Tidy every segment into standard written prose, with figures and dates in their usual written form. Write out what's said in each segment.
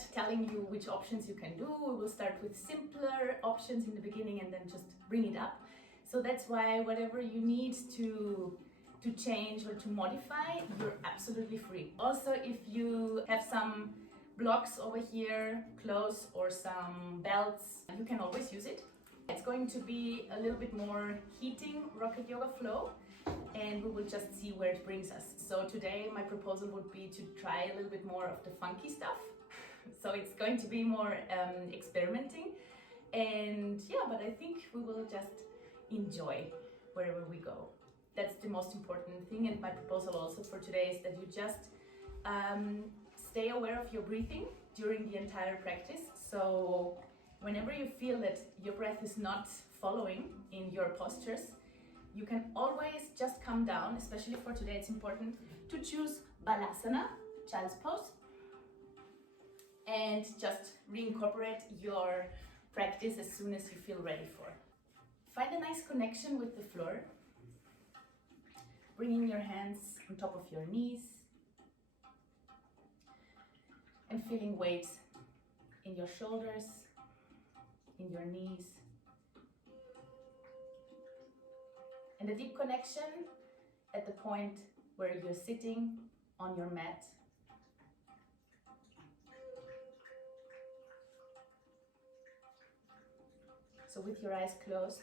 start telling you which options you can do. We will start with simpler options in the beginning and then just bring it up. So that's why whatever you need to change or to modify, you're absolutely free. Also, if you have some blocks over here, clothes or some belts, you can always use it. It's going to be a little bit more heating rocket yoga flow, and we will just see where it brings us. So today my proposal would be to try a little bit more of the funky stuff. So it's going to be more experimenting, and yeah, but I think we will just enjoy wherever we go. That's the most important thing, and my proposal also for today is that you just stay aware of your breathing during the entire practice. So whenever you feel that your breath is not following in your postures, you can always just come down. Especially for today, it's important to choose Balasana, child's pose, and just reincorporate your practice as soon as you feel ready for. Find a nice connection with the floor, bringing your hands on top of your knees and feeling weight in your shoulders, in your knees, and a deep connection at the point where you're sitting on your mat. So with your eyes closed,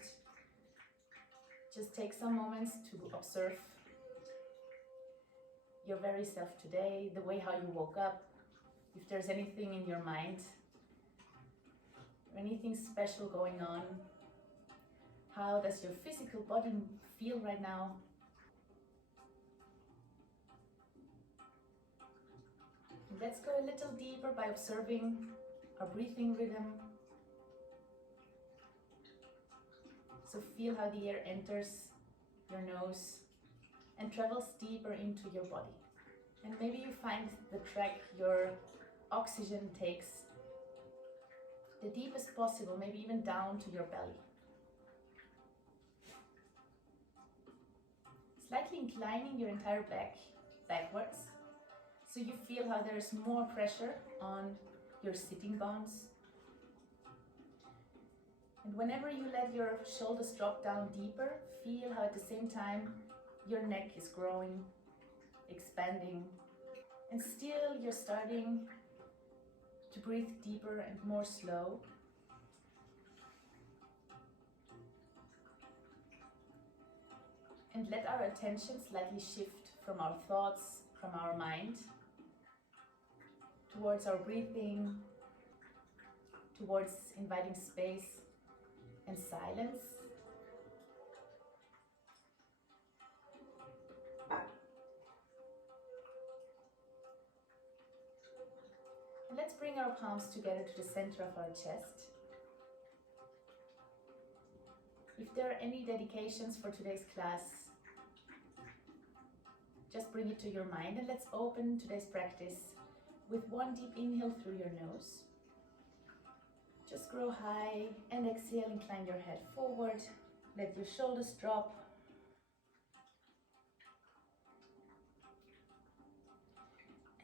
just take some moments to observe your very self today, the way how you woke up, if there's anything in your mind, or anything special going on. How does your physical body feel right now? And let's go a little deeper by observing our breathing rhythm. So feel how the air enters your nose and travels deeper into your body. And maybe you find the track your oxygen takes the deepest possible, maybe even down to your belly. Slightly inclining your entire back backwards, so you feel how there's more pressure on your sitting bones. And whenever you let your shoulders drop down deeper, feel how at the same time your neck is growing, expanding, and still you're starting to breathe deeper and more slow. And let our attention slightly shift from our thoughts, from our mind, towards our breathing, towards inviting space and silence. And let's bring our palms together to the center of our chest. If there are any dedications for today's class, just bring it to your mind, and let's open today's practice with one deep inhale through your nose. Just grow high and exhale, incline your head forward, let your shoulders drop.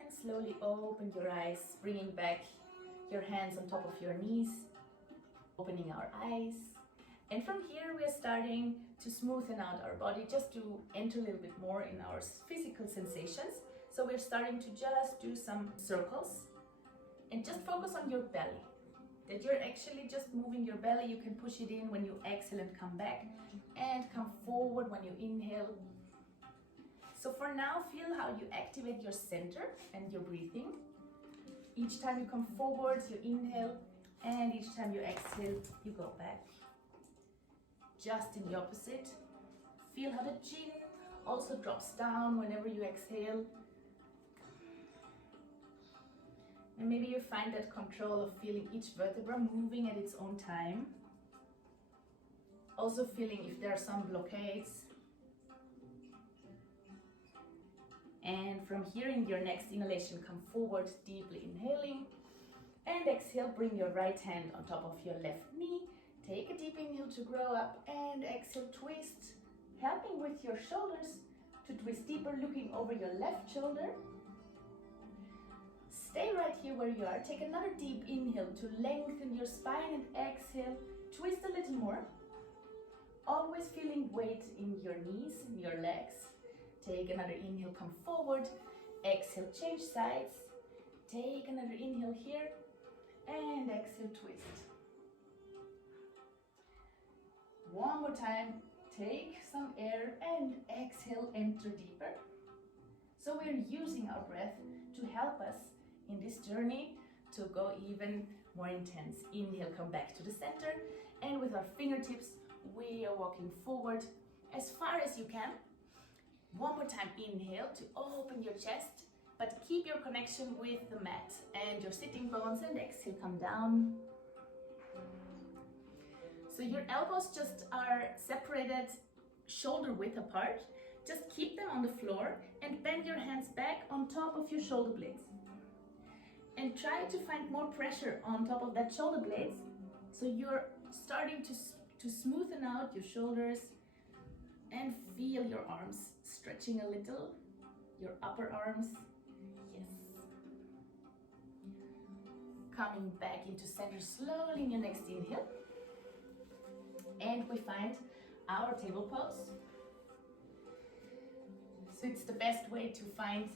And slowly open your eyes, bringing back your hands on top of your knees, opening our eyes. And from here we are starting to smoothen out our body, just to enter a little bit more in our physical sensations. So we're starting to just do some circles and just focus on your belly. That you're actually just moving your belly. You can push it in when you exhale and come back, and come forward when you inhale. So for now, feel how you activate your center and your breathing. Each time you come forward, you inhale, and each time you exhale, you go back. Just in the opposite. Feel how the chin also drops down whenever you exhale. And maybe you find that control of feeling each vertebra moving at its own time. Also feeling if there are some blockades. And from here, in your next inhalation, come forward, deeply inhaling. And exhale, bring your right hand on top of your left knee. Take a deep inhale to grow up, and exhale, twist, helping with your shoulders to twist deeper, looking over your left shoulder. Stay right here where you are. Take another deep inhale to lengthen your spine and exhale. Twist a little more. Always feeling weight in your knees, in your legs. Take another inhale, come forward. Exhale, change sides. Take another inhale here and exhale, twist. One more time. Take some air and exhale, enter deeper. So we're using our breath to help us in this journey to go even more intense. Inhale, come back to the center, and with our fingertips, we are walking forward as far as you can. One more time, inhale to open your chest, but keep your connection with the mat and your sitting bones, and exhale, come down. So your elbows just are separated shoulder width apart. Just keep them on the floor and bend your hands back on top of your shoulder blades. And try to find more pressure on top of that shoulder blades. So you're starting to smoothen out your shoulders and feel your arms stretching a little, your upper arms. Yes. Coming back into center slowly in your next inhale. And we find our table pose. So it's the best way to find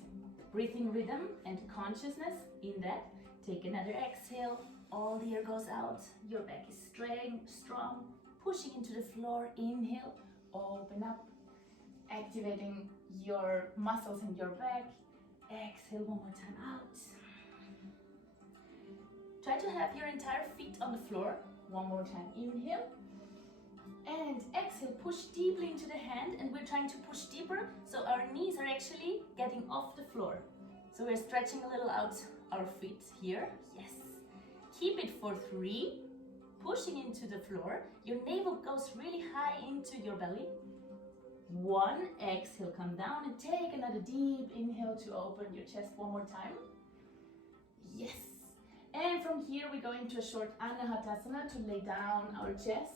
breathing rhythm and consciousness in that. Take another exhale, all the air goes out, your back is strong, pushing into the floor, inhale, open up, activating your muscles in your back, exhale one more time out. Try to have your entire feet on the floor, one more time, inhale, and exhale, push deeply into the hand, and we're trying to push deeper, so our knees are actually getting off the floor. So we're stretching a little out our feet here, yes. Keep it for 3, pushing into the floor. Your navel goes really high into your belly. 1, exhale, come down, and take another deep inhale to open your chest one more time. Yes. And from here we go into a short Anahatasana to lay down our chest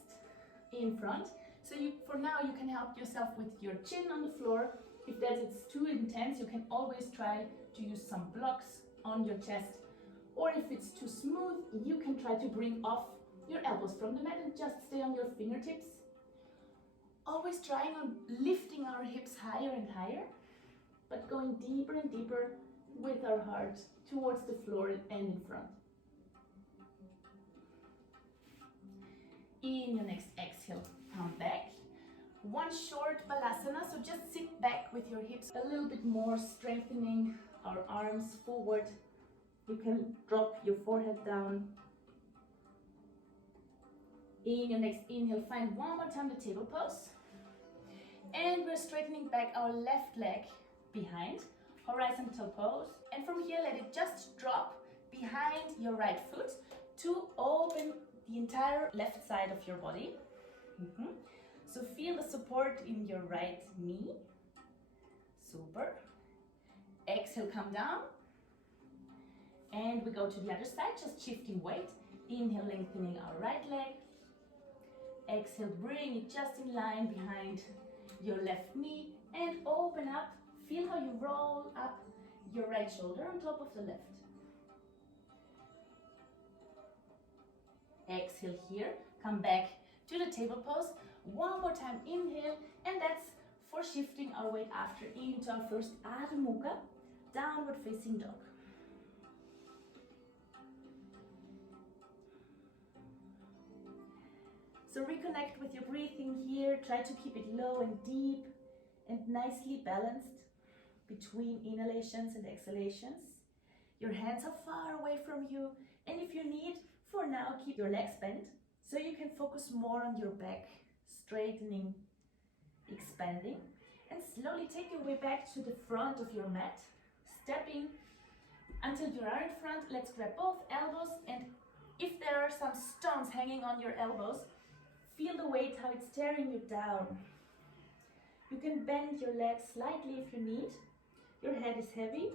in front. So for now you can help yourself with your chin on the floor. If that is too intense, you can always try to use some blocks on your chest, or if it's too smooth, you can try to bring off your elbows from the mat and just stay on your fingertips. Always trying on lifting our hips higher and higher, but going deeper and deeper with our heart towards the floor and in front. In your next exhale, come back. One short Balasana, so just sit back with your hips a little bit more, strengthening our arms forward. You can drop your forehead down. In your next inhale, find one more time the table pose. And we're straightening back our left leg behind, horizontal pose. And from here, let it just drop behind your right foot to open the entire left side of your body. So feel the support in your right knee. Super. Exhale, come down. And we go to the other side, just shifting weight. Inhale, lengthening our right leg. Exhale, bring it just in line behind your left knee and open up. Feel how you roll up your right shoulder on top of the left. Exhale here, come back to the table pose. One more time, inhale, and that's for shifting our weight after into our first Adho Mukha, downward facing dog. So reconnect with your breathing here. Try to keep it low and deep and nicely balanced between inhalations and exhalations. Your hands are far away from you, and if you need, for now, keep your legs bent so you can focus more on your back, straightening, expanding, and slowly take your way back to the front of your mat. Step in until you are in front. Let's grab both elbows, and if there are some stones hanging on your elbows, feel the weight, how it's tearing you down. You can bend your legs slightly if you need. Your head is heavy.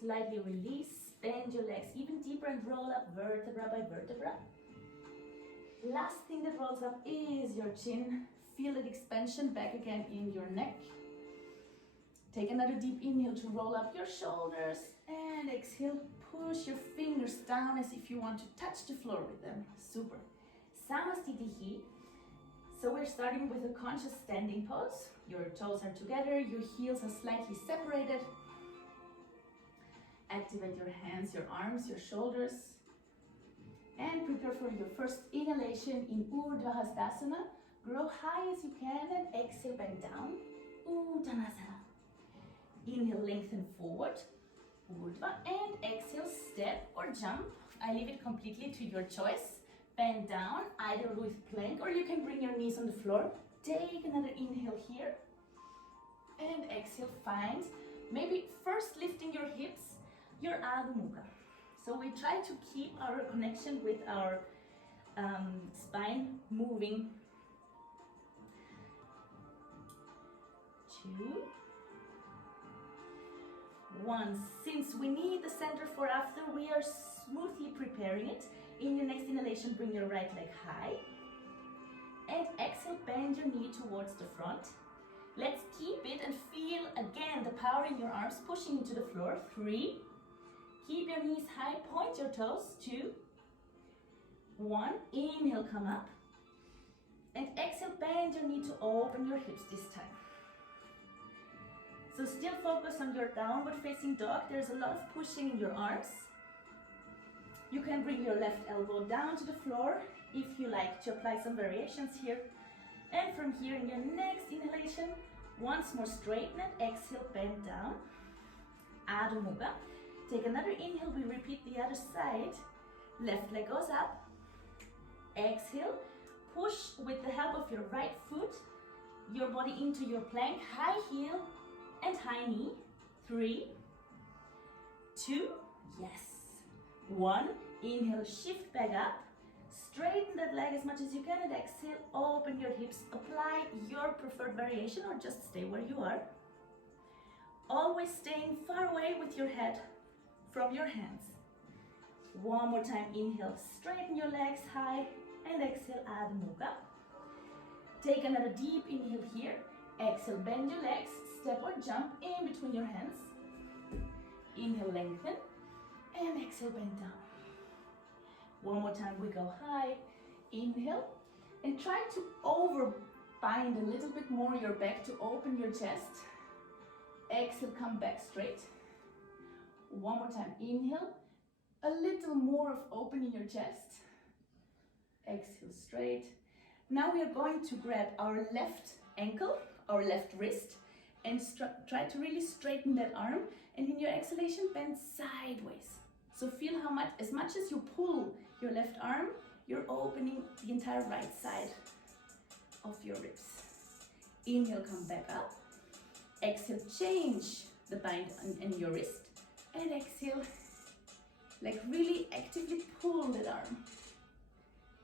Slightly release, bend your legs even deeper and roll up vertebra by vertebra. Last thing that rolls up is your chin. Feel that expansion back again in your neck. Take another deep inhale to roll up your shoulders, and exhale, push your fingers down as if you want to touch the floor with them. Super. Samastitihi. So we're starting with a conscious standing pose. Your toes are together, your heels are slightly separated. Activate your hands, your arms, your shoulders. And prepare for your first inhalation in Urdhva. Grow high as you can and exhale, bend down. Uttanasana. Inhale, lengthen forward. Urdhva. And exhale, step or jump. I leave it completely to your choice. Bend down, either with plank or you can bring your knees on the floor. Take another inhale here. And exhale, find maybe first lifting your hips, your Adho Mukha. So we try to keep our connection with our spine moving. 2, 1. Since we need the center for after, we are smoothly preparing it. In your next inhalation, bring your right leg high. And exhale, bend your knee towards the front. Let's keep it and feel again the power in your arms pushing into the floor. 3. Keep your knees high, point your toes. 2, 1. Inhale, come up. And exhale, bend your knee to open your hips this time. So still focus on your downward facing dog. There's a lot of pushing in your arms. You can bring your left elbow down to the floor if you like to apply some variations here. And from here in your next inhalation, once more straighten and exhale, bend down. Adho Mukha. Take another inhale, we repeat the other side. Left leg goes up. Exhale, push with the help of your right foot, your body into your plank, high heel and high knee. 3, 2, yes. 1, inhale, shift back up, straighten that leg as much as you can and exhale, open your hips, apply your preferred variation or just stay where you are. Always staying far away with your head from your hands. One more time, inhale, straighten your legs high and exhale, Adho Mukha. Take another deep inhale here, exhale, bend your legs, step or jump in between your hands. Inhale, lengthen. And exhale, bend down. One more time, we go high. Inhale. And try to bind a little bit more your back to open your chest. Exhale, come back straight. One more time, inhale. A little more of opening your chest. Exhale, straight. Now we are going to grab our left ankle, our left wrist, and try to really straighten that arm. And in your exhalation, bend sideways. So feel as much as you pull your left arm, you're opening the entire right side of your ribs. Inhale, come back up. Exhale, change the bind in your wrist. And exhale, like really actively pull that arm.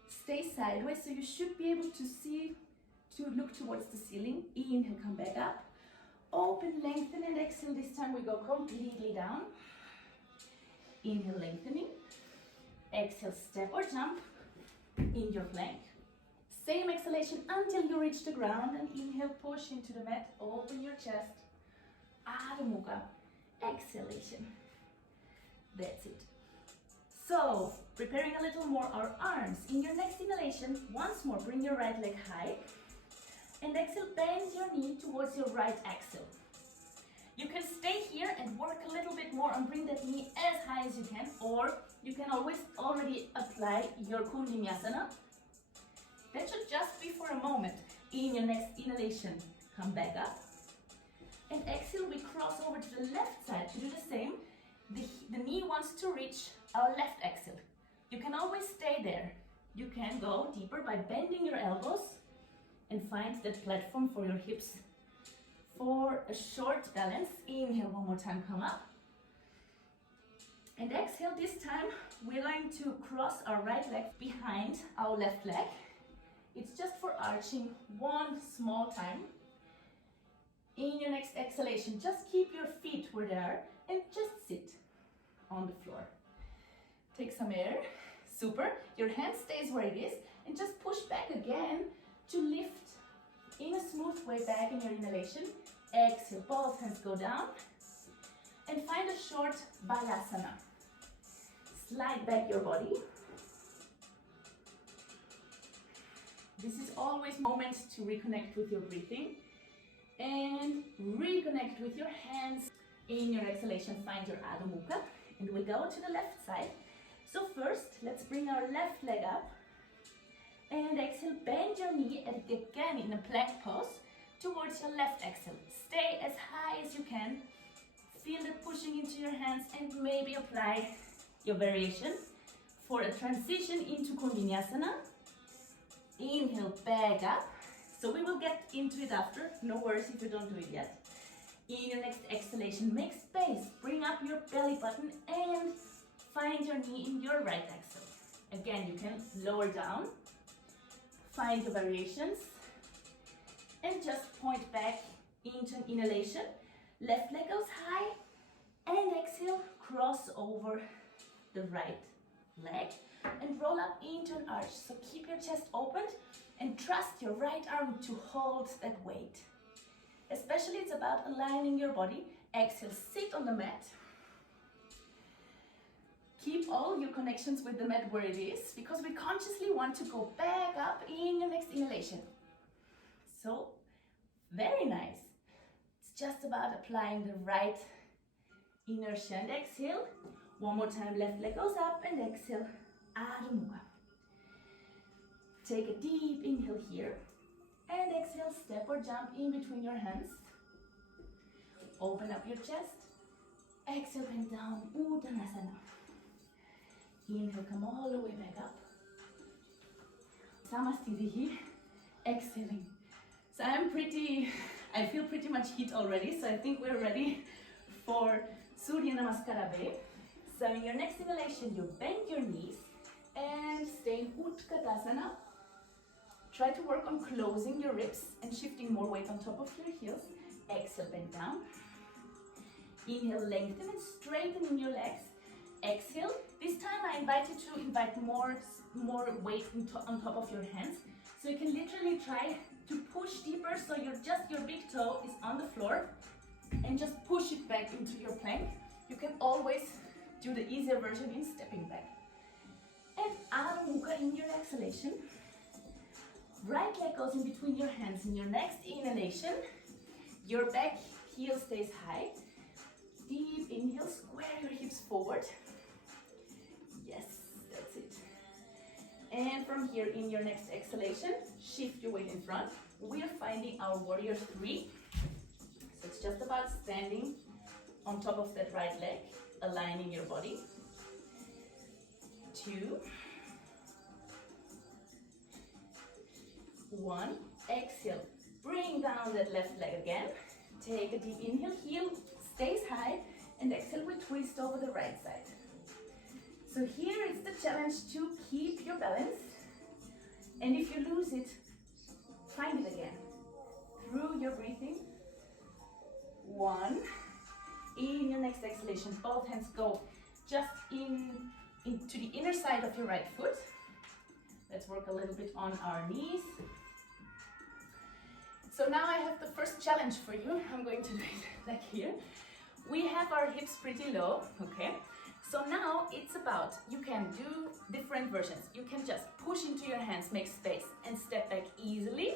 Stay sideways, so you should be able to look towards the ceiling. Inhale, come back up. Open, lengthen, and exhale. This time we go completely down. Inhale, lengthening. Exhale, step or jump in your plank. Same exhalation until you reach the ground, and inhale, push into the mat, open your chest. Adho Mukha. Exhalation. That's it. So, preparing a little more our arms. In your next inhalation, once more, bring your right leg high. And exhale, bend your knee towards your right axle. You can stay here and work a little bit more and bring that knee as high as you can, or you can always already apply your Kundalini. That should just be for a moment. In your next inhalation, come back up. And exhale, we cross over to the left side to do the same. The knee wants to reach our left axle. You can always stay there. You can go deeper by bending your elbows and find that platform for your hips. For a short balance, inhale one more time, come up. And exhale, this time we're going to cross our right leg behind our left leg. It's just for arching one small time. In your next exhalation, just keep your feet where they are and just sit on the floor. Take some air. Super. Your hand stays where it is and just push back again to lift in a smooth way back in your inhalation. Exhale, both hands go down. And find a short Balasana. Slide back your body. This is always moments to reconnect with your breathing and reconnect with your hands. In your exhalation, find your Adho Mukha, and we'll go to the left side. So first, let's bring our left leg up and exhale, bend your knee and again in a plank pose towards your left exhale. Stay as high as you can. Feel it pushing into your hands and maybe apply your variation for a transition into Kundalini. Inhale, back up. So we will get into it after. No worries if you don't do it yet. In your next exhalation, make space. Bring up your belly button and find your knee in your right exhale. Again, you can lower down. Find your variations. And just point back into an inhalation. Left leg goes high. And exhale, cross over the right leg and roll up into an arch. So keep your chest opened and trust your right arm to hold that weight. Especially it's about aligning your body. Exhale, sit on the mat. Keep all your connections with the mat where it is, because we consciously want to go back up in your next inhalation. So, very nice. It's just about applying the right inertia and exhale. One more time, left leg goes up and exhale, Adho Mukha. Take a deep inhale here and exhale, step or jump in between your hands. Open up your chest. Exhale, bend down, Uttanasana. Inhale, come all the way back up. Samasthiti. Exhaling. So I feel pretty much heat already, so I think we're ready for Surya Namaskara B. So in your next inhalation, you bend your knees and stay in Utkatasana. Try to work on closing your ribs and shifting more weight on top of your heels. Exhale, bend down. Inhale, lengthen and straighten in your legs. Exhale. This time I invite you to invite more weight on top of your hands. So you can literally try to push deeper, so your big toe is on the floor, and just push it back into your plank. You can always do the easier version in stepping back. And Adho Mukha in your exhalation. Right leg goes in between your hands. In your next inhalation, your back heel stays high. Deep inhale, square your hips forward. Yes, that's it. And from here, in your next exhalation, shift your weight in front. We are finding our warrior 3. So it's just about standing on top of that right leg, aligning your body. 2, 1, exhale, bring down that left leg again. Take a deep inhale, heel stays high, and exhale, we twist over the right side. So here is the challenge to keep your balance, and if you lose it, find it again through your breathing. 1. In your next exhalation, both hands go just into the inner side of your right foot. Let's work a little bit on our knees. So now I have the first challenge for you. I'm going to do it like here. We have our hips pretty low, okay? So now it's about, you can do different versions. You can just push into your hands, make space, and step back easily.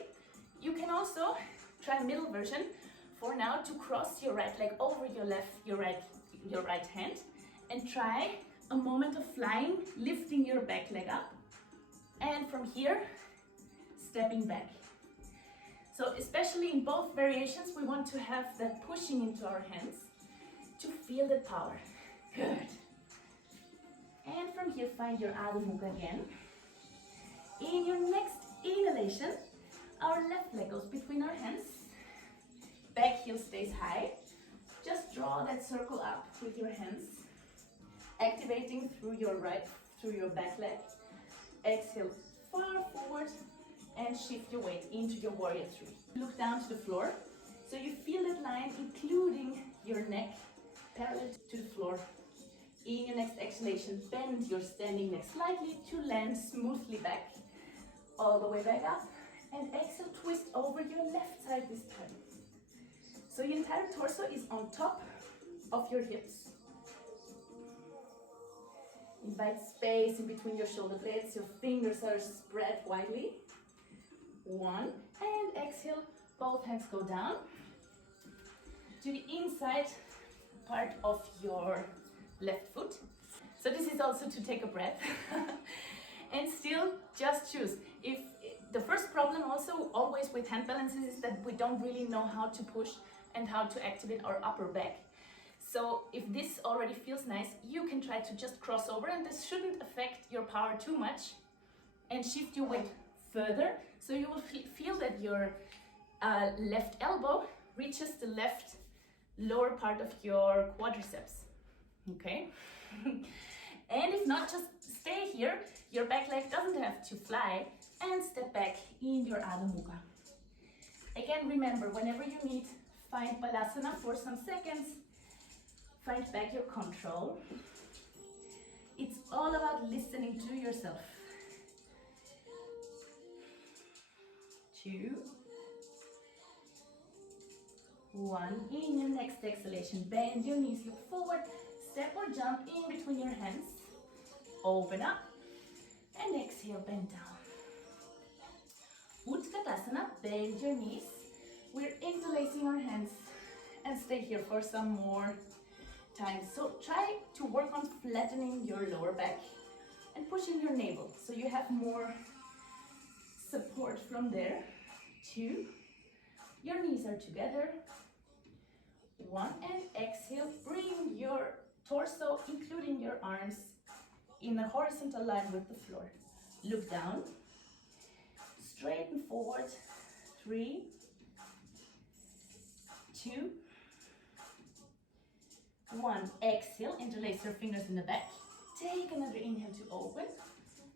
You can also try middle version for now to cross your right leg over your right hand, and try a moment of flying, lifting your back leg up, and from here, stepping back. So especially in both variations, we want to have that pushing into our hands to feel the power. Good. And from here, find your Adho Mukha again. In your next inhalation, our left leg goes between our hands. Back heel stays high. Just draw that circle up with your hands, activating through your back leg. Exhale, far forward, and shift your weight into your warrior 3. Look down to the floor, so you feel that line, including your neck parallel to the floor. In your next exhalation, bend your standing leg slightly to land smoothly back, all the way back up, and exhale, twist over your left side this time. So your entire torso is on top of your hips. Invite space in between your shoulder blades. Your fingers are spread widely. 1, and exhale, both hands go down to the inside part of your left foot. So this is also to take a breath. And still just choose. If the first problem also always with hand balances is that we don't really know how to push and how to activate our upper back. So if this already feels nice, you can try to just cross over, and this shouldn't affect your power too much, and shift your weight further. So you will feel that your left elbow reaches the left lower part of your quadriceps. Okay? And if not, just stay here. Your back leg doesn't have to fly, and step back in your Adho Mukha. Again, remember, whenever you need, find Balasana for some seconds. Find back your control. It's all about listening to yourself. 2, 1. In your next exhalation, bend your knees, look forward, step or jump in between your hands. Open up, and exhale, bend down. Utkatasana, bend your knees. We're interlacing our hands and stay here for some more time. So try to work on flattening your lower back and pushing your navel so you have more support from there. 2, your knees are together. 1, and exhale, bring your torso, including your arms, in a horizontal line with the floor. Look down, straighten forward. 3, 2, 1. Exhale, interlace your fingers in the back. Take another inhale to open,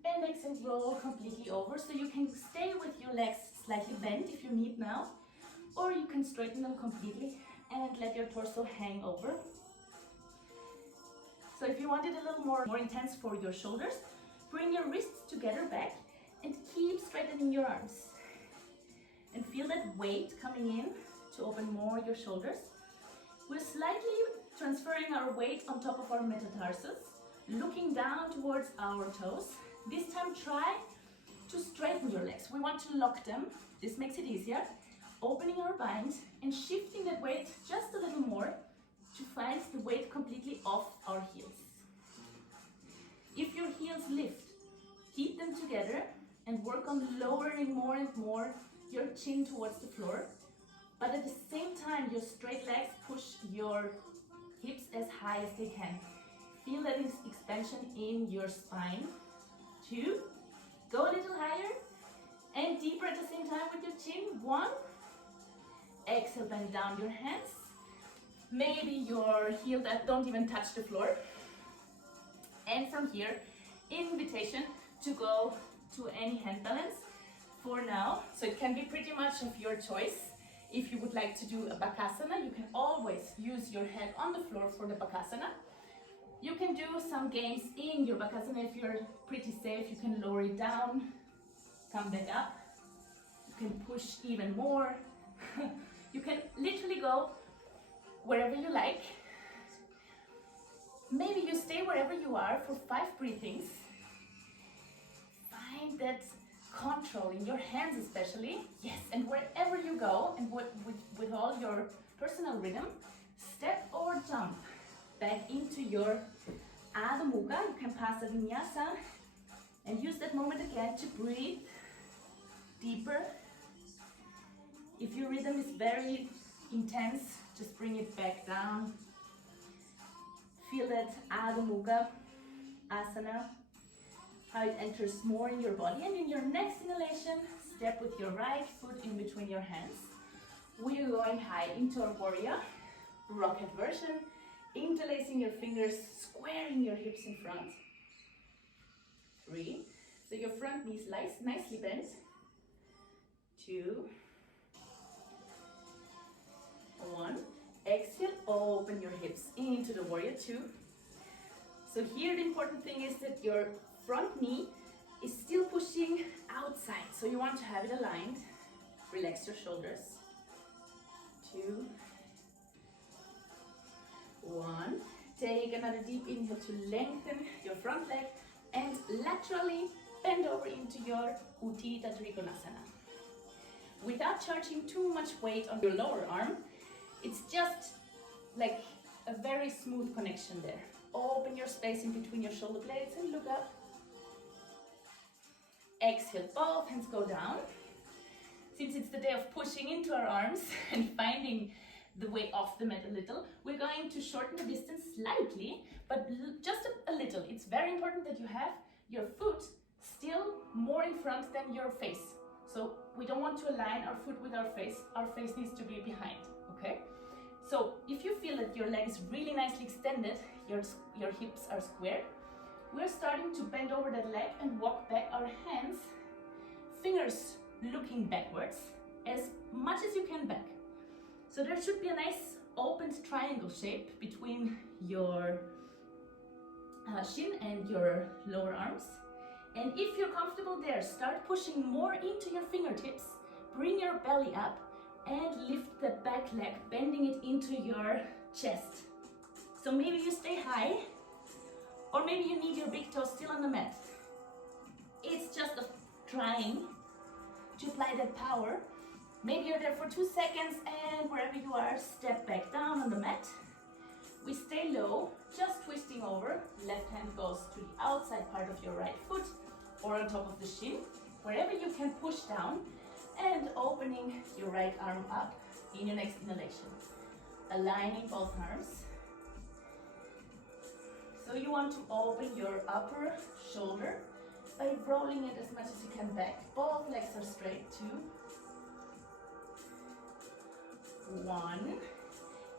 and exhale, roll completely over. So you can stay with your legs slightly bent if you need now, or you can straighten them completely and let your torso hang over. So if you want it a little more intense for your shoulders, bring your wrists together back and keep straightening your arms. And feel that weight coming in to open more your shoulders. We're slightly transferring our weight on top of our metatarsus, looking down towards our toes. This time try to straighten your legs. We want to lock them. This makes it easier. Opening our bind and shifting that weight just a little more to find the weight completely off our heels. If your heels lift, keep them together and work on lowering more and more your chin towards the floor. But at the same time, your straight legs push your hips as high as they can. Feel that expansion in your spine. 2, go a little higher and deeper at the same time with your chin. 1, exhale, bend down your hands. Maybe your heels that don't even touch the floor. And from here, invitation to go to any hand balance for now. So it can be pretty much of your choice. If you would like to do a Bakasana, you can always use your head on the floor for the Bakasana. You can do some games in your Bakasana. If you're pretty safe, you can lower it down, come back up. You can push even more. You can literally go wherever you like. Maybe you stay wherever you are for 5 breathings. Find that control in your hands especially. Yes, and wherever you go and with all your personal rhythm, step or jump back into your Adho Mukha. You can pass a vinyasa and use that moment again to breathe deeper. If your rhythm is very intense, just bring it back down. Feel that Adho Mukha asana, how it enters more in your body. And in your next inhalation, step with your right foot in between your hands. We are going high into our warrior, rocket version, interlacing your fingers, squaring your hips in front. 3, so your front knees nicely bent. 2, 1, exhale, open your hips into the warrior 2. So here the important thing is that your front knee is still pushing outside, so you want to have it aligned. Relax your shoulders. 2, 1. Take another deep inhale to lengthen your front leg and laterally bend over into your Utthita Trikonasana. Without charging too much weight on your lower arm, it's just like a very smooth connection there. Open your space in between your shoulder blades and look up. Exhale, both hands go down. Since it's the day of pushing into our arms and finding the way off the mat a little, we're going to shorten the distance slightly, but just a little. It's very important that you have your foot still more in front than your face. So we don't want to align our foot with our face. Our face needs to be behind, okay? So if you feel that your leg is really nicely extended, your hips are square, we're starting to bend over that leg and walk back our hands, fingers looking backwards, as much as you can back. So there should be a nice opened triangle shape between your shin and your lower arms. And if you're comfortable there, start pushing more into your fingertips, bring your belly up and lift the back leg, bending it into your chest. So maybe you stay high, or maybe you need your big toe still on the mat. It's just trying to apply that power. Maybe you're there for 2 seconds and wherever you are, step back down on the mat. We stay low, just twisting over. Left hand goes to the outside part of your right foot or on top of the shin, wherever you can push down, and opening your right arm up in your next inhalation. Aligning both arms. So you want to open your upper shoulder by rolling it as much as you can back. Both legs are straight. 2, 1.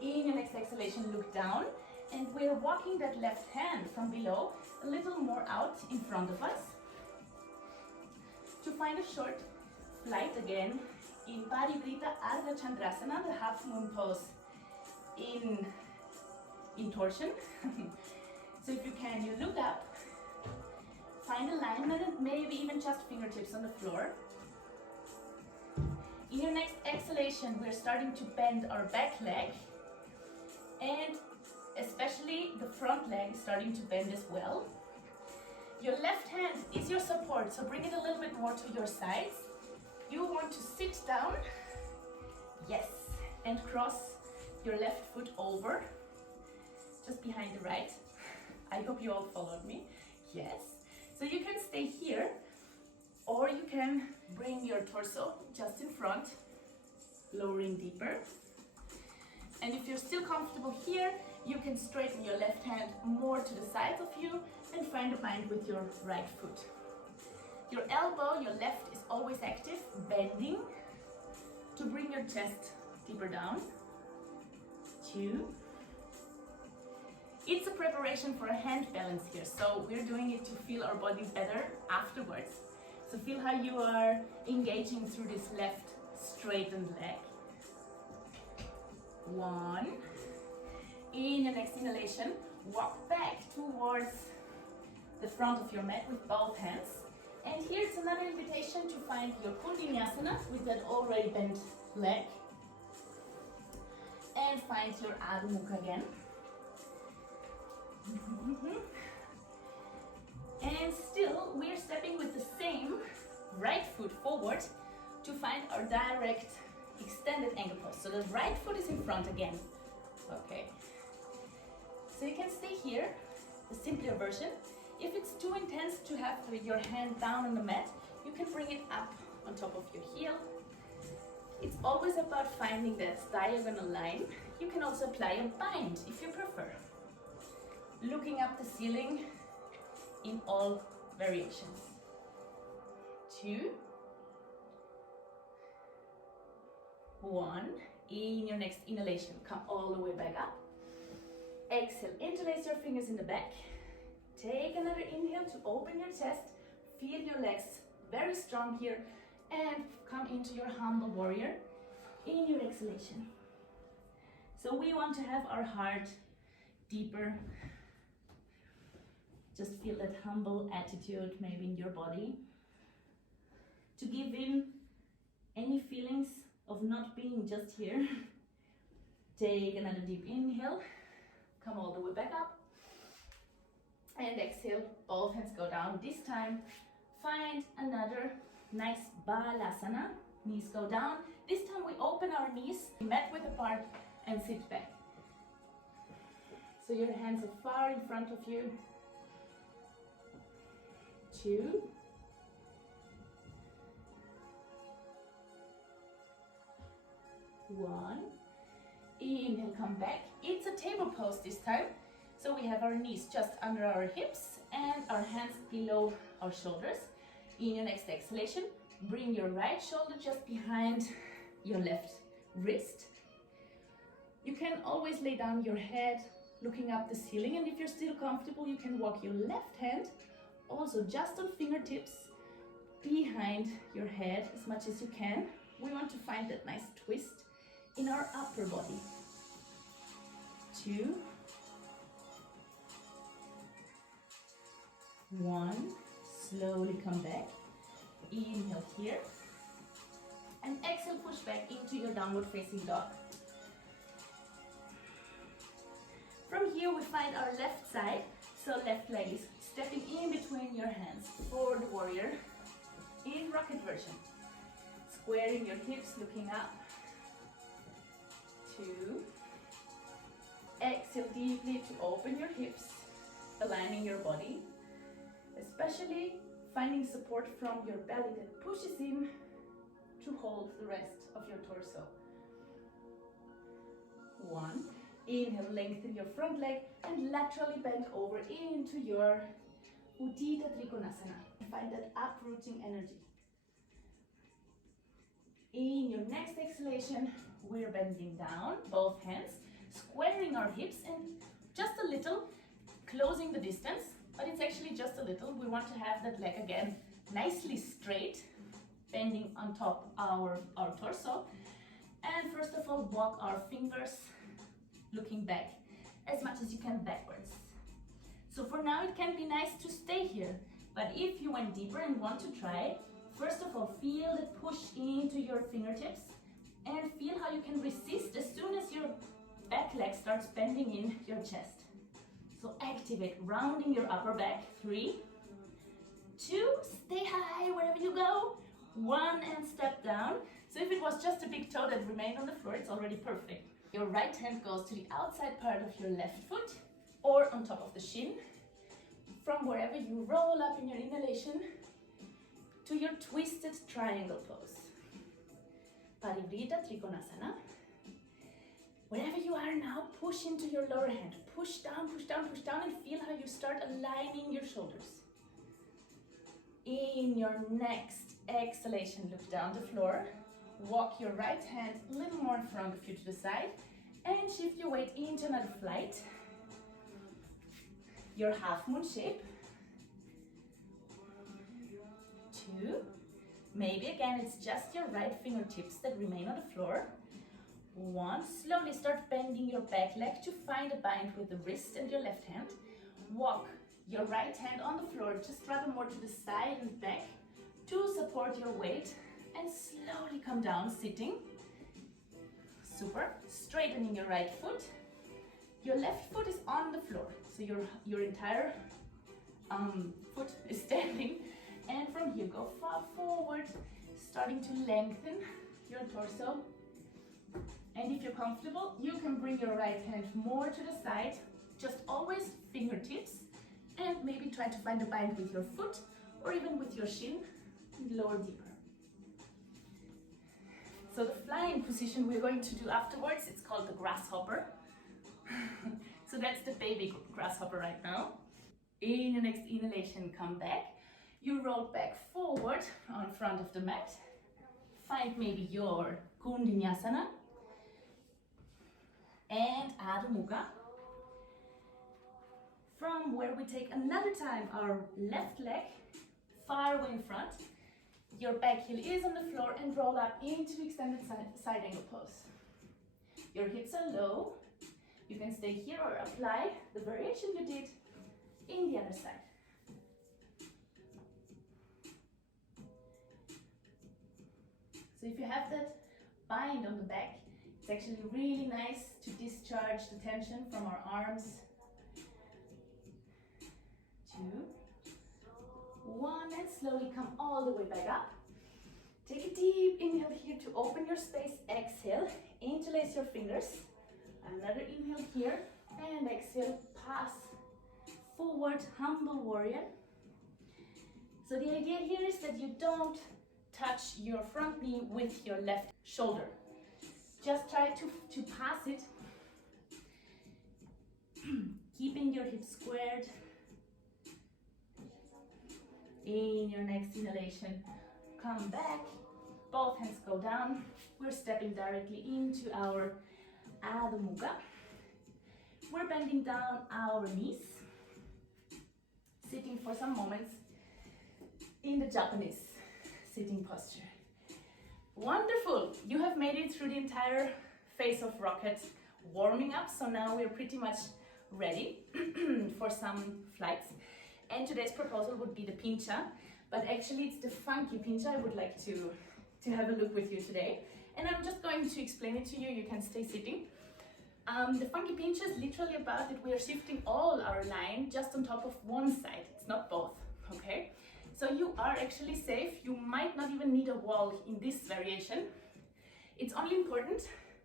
In your next exhalation, look down, and we're walking that left hand from below a little more out in front of us to find a short flight again in Parivrita Ardha Chandrasana, the half moon pose in torsion. So if you can, you look up, find alignment, and maybe even just fingertips on the floor. In your next exhalation, we're starting to bend our back leg, and especially the front leg is starting to bend as well. Your left hand is your support, so bring it a little bit more to your sides. You want to sit down, yes, and cross your left foot over, just behind the right. I hope you all followed me, yes. So you can stay here, or you can bring your torso just in front, lowering deeper. And if you're still comfortable here, you can straighten your left hand more to the sides of you and find a bind with your right foot. Your elbow, your left, is always active, bending to bring your chest deeper down. 2. It's a preparation for a hand balance here, so we're doing it to feel our body better afterwards. So feel how you are engaging through this left straightened leg. 1. In your next inhalation, walk back towards the front of your mat with both hands. And here's another invitation to find your Kundalini with that already bent leg. And find your Adho Mukha again. And still, we're stepping with the same right foot forward to find our direct extended angle pose. So the right foot is in front again. Okay. So you can stay here, the simpler version. If it's too intense to have your hand down on the mat, you can bring it up on top of your heel. It's always about finding that diagonal line. You can also apply a bind if you prefer. Looking up the ceiling in all variations. 2, 1. In your next inhalation, come all the way back up. Exhale, interlace your fingers in the back. Take another inhale to open your chest. Feel your legs very strong here, and come into your humble warrior in your exhalation. So we want to have our heart deeper. Just feel that humble attitude maybe in your body. To give in any feelings of not being just here. Take another deep inhale. Come all the way back up. And exhale, both hands go down. This time, find another nice Balasana. Knees go down. This time we open our knees, mat width apart, and sit back. So your hands are far in front of you. 2. 1. Inhale, come back. It's a table pose this time. So we have our knees just under our hips and our hands below our shoulders. In your next exhalation, bring your right shoulder just behind your left wrist. You can always lay down your head looking up the ceiling, and if you're still comfortable, you can walk your left hand also just on fingertips behind your head as much as you can. We want to find that nice twist in our upper body. 2. 1. Slowly come back. Inhale here. And exhale, push back into your downward facing dog. From here we find our left side. So left leg is stepping in between your hands. Forward warrior in rocket version. Squaring your hips, looking up. 2. Exhale deeply to open your hips, aligning your body. Especially finding support from your belly that pushes in to hold the rest of your torso. 1. Inhale, lengthen your front leg and laterally bend over into your Untitled Trikonasana. Find that uprooting energy. In your next exhalation, we're bending down, both hands, squaring our hips and just a little, closing the distance, but it's actually just a little. We want to have that leg again nicely straight, bending on top our torso. And first of all, walk our fingers looking back as much as you can backwards. So for now, it can be nice to stay here, but if you went deeper and want to try, first of all, feel the push into your fingertips and feel how you can resist as soon as your back leg starts bending in your chest. So activate, rounding your upper back. 3, 2, stay high wherever you go. 1, and step down. So if it was just a big toe that remained on the floor, it's already perfect. Your right hand goes to the outside part of your left foot or on top of the shin. From wherever you roll up in your inhalation to your twisted triangle pose. Parivrita Trikonasana. Wherever you are now, push into your lower hand. Push down, push down, push down, and feel how you start aligning your shoulders. In your next exhalation, look down the floor. Walk your right hand a little more in front of you to the side and shift your weight into another flight. Your half moon shape. 2. Maybe again it's just your right fingertips that remain on the floor. 1. Slowly start bending your back leg to find a bind with the wrist and your left hand. Walk your right hand on the floor, just rather more to the side and back to support your weight, and slowly come down sitting. Super. Straightening your right foot. Your left foot is on the floor, so your entire foot is standing. And from here, go far forward, starting to lengthen your torso. And if you're comfortable, you can bring your right hand more to the side, just always fingertips, and maybe try to find a bind with your foot or even with your shin and lower deeper. So the flying position we're going to do afterwards, it's called the grasshopper. So that's the baby grasshopper right now. In your next inhalation, come back. You roll back forward on front of the mat. Find maybe your Kundinyasana and Adho Mukha. From where we take another time our left leg far away in front. Your back heel is on the floor and roll up into extended side angle pose. Your hips are low. You can stay here or apply the variation you did in the other side. So if you have that bind on the back, It's actually really nice to discharge the tension from our arms. 2, 1, and slowly come all the way back up. Take a deep inhale here to open your space. Exhale, interlace your fingers. Another inhale here, and exhale, pass forward, humble warrior. So the idea here is that you don't touch your front knee with your left shoulder. Just try to pass it, keeping your hips squared. In your next inhalation, come back, both hands go down. We're stepping directly into our Adho Mukha. We're bending down our knees, sitting for some moments in the Japanese sitting posture. Wonderful! You have made it through the entire phase of rocket warming up, so now we're pretty much ready for some flights. And today's proposal would be the pincha, but actually it's the funky pincha I would like to have a look with you today. And I'm just going to explain it to you. You can stay sitting. The funky pincha is literally about that we are shifting all our line just on top of one side. It's not both, okay? So you are actually safe. You might not even need a wall in this variation. It's only important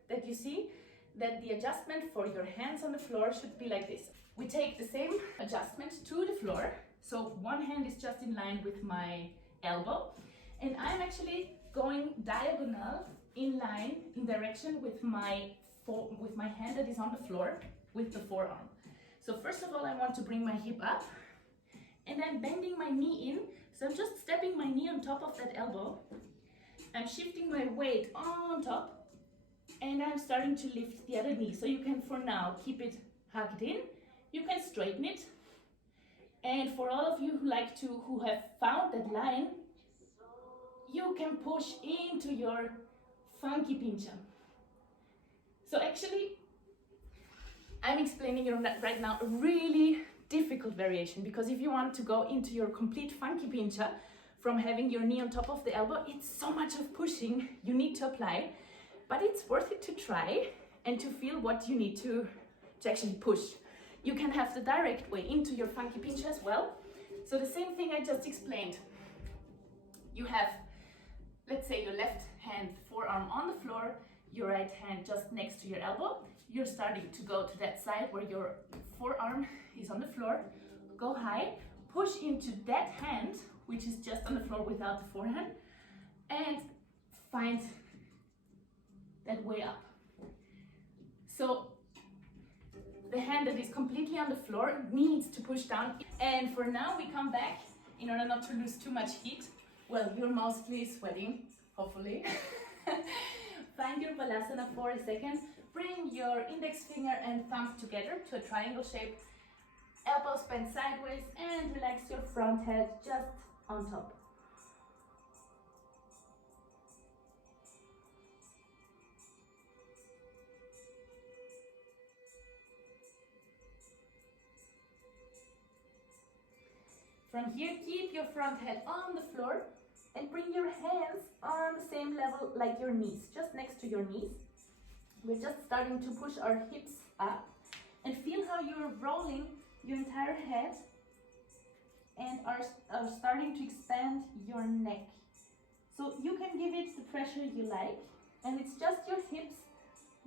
that you see that the adjustment for your hands on the floor should be like this. We take the same adjustment to the floor. So one hand is just in line with my elbow, and I'm actually going diagonal in line, in direction with my hand that is on the floor with the forearm. So first of all, I want to bring my hip up, and I'm bending my knee in. So I'm just stepping my knee on top of that elbow. I'm shifting my weight on top, and I'm starting to lift the other knee. So you can, for now, keep it hugged in. You can straighten it. And for all of you who have found that line, you can push into your funky pincha. So actually, I'm explaining you right now a really difficult variation, because if you want to go into your complete funky pincha from having your knee on top of the elbow, it's so much of pushing you need to apply, but it's worth it to try and to feel what you need to actually push. You can have the direct way into your funky pincha as well. So the same thing I just explained. You have, let's say, your left hand forearm on the floor, your right hand just next to your elbow. You're starting to go to that side where your forearm is on the floor. Go high, push into that hand, which is just on the floor without the forehand, and find that way up. So the hand that is completely on the floor needs to push down. And for now, we come back in order not to lose too much heat. Well, you're mostly sweating, hopefully. Find your Balasana for a second. Bring your index finger and thumb together to a triangle shape. Elbows bend sideways, and relax your front head just on top. From here, keep your front head on the floor and bring your hands on the same level like your knees, just next to your knees. We're just starting to push our hips up and feel how you're rolling your entire head and are starting to expand your neck. So you can give it the pressure you like, and it's just your hips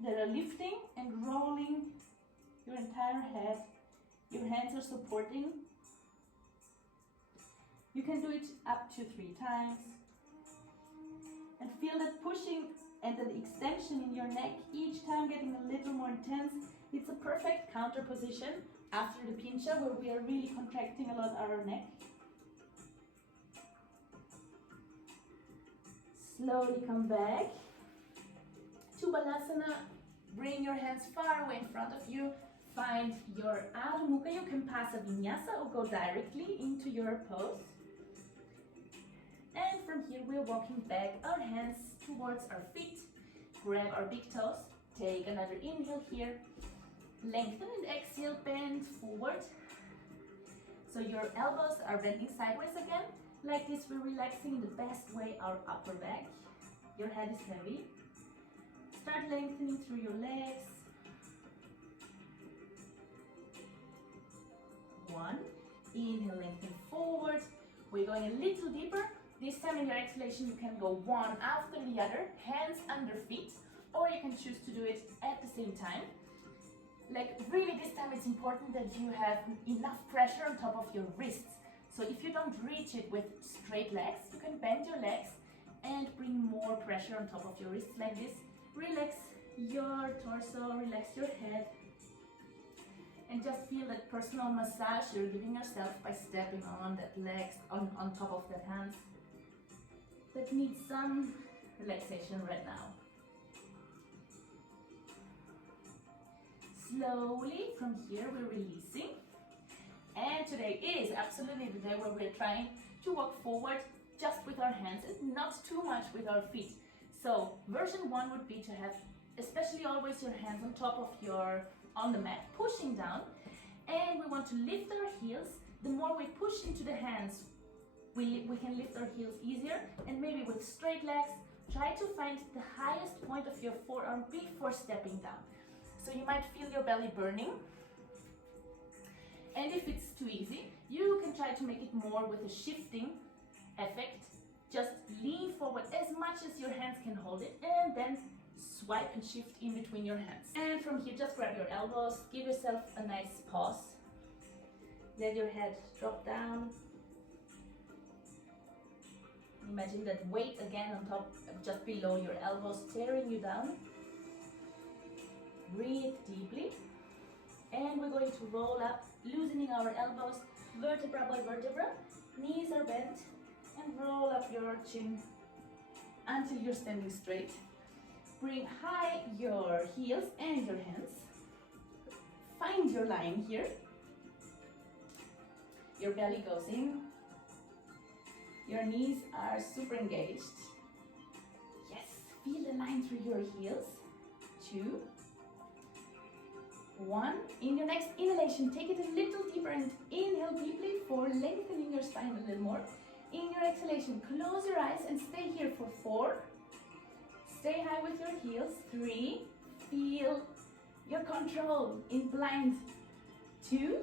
that are lifting and rolling your entire head. Your hands are supporting. You can do it up to 3 times. And feel that pushing and the extension in your neck, each time getting a little more intense. It's a perfect counter position after the pincha, where we are really contracting a lot our neck. Slowly come back to Balasana. Bring your hands far away in front of you. Find your Adho Mukha. You can pass a vinyasa or go directly into your pose. And from here, we're walking back, our hands towards our feet. Grab our big toes. Take another inhale here. Lengthen and exhale, bend forward. So your elbows are bending sideways again. Like this, we're relaxing in the best way our upper back. Your head is heavy. start lengthening through your legs. 1. Inhale, lengthen forward. We're going a little deeper. This time in your exhalation, you can go one after the other, hands under feet, or you can choose to do it at the same time. Like really this time it's important that you have enough pressure on top of your wrists. So if you don't reach it with straight legs, you can bend your legs and bring more pressure on top of your wrists like this. Relax your torso, relax your head, and just feel that personal massage you're giving yourself by stepping on that legs, on top of that hands that needs some relaxation right now. Slowly from here we're releasing, and today is absolutely the day where we're trying to walk forward just with our hands and not too much with our feet. So version 1 would be to have especially always your hands on top of on the mat, pushing down, and we want to lift our heels. The more we push into the hands, we can lift our heels easier, and maybe with straight legs try to find the highest point of your forearm before stepping down. So you might feel your belly burning, and if it's too easy, you can try to make it more with a shifting effect. Just lean forward as much as your hands can hold it, and then swipe and shift in between your hands. And from here, just grab your elbows, give yourself a nice pause. Let your head drop down. Imagine that weight again on top, just below your elbows, tearing you down. Breathe deeply. And we're going to roll up, loosening our elbows, vertebra by vertebra. Knees are bent, and roll up your chin until you're standing straight. Bring high your heels and your hands. Find your line here. Your belly goes in. Your knees are super engaged. Yes, feel the line through your heels. 2, 1. In your next inhalation, take it a little deeper and inhale deeply for lengthening your spine a little more. In your exhalation, close your eyes and stay here for 4. Stay high with your heels. 3. Feel your control in blind. 2,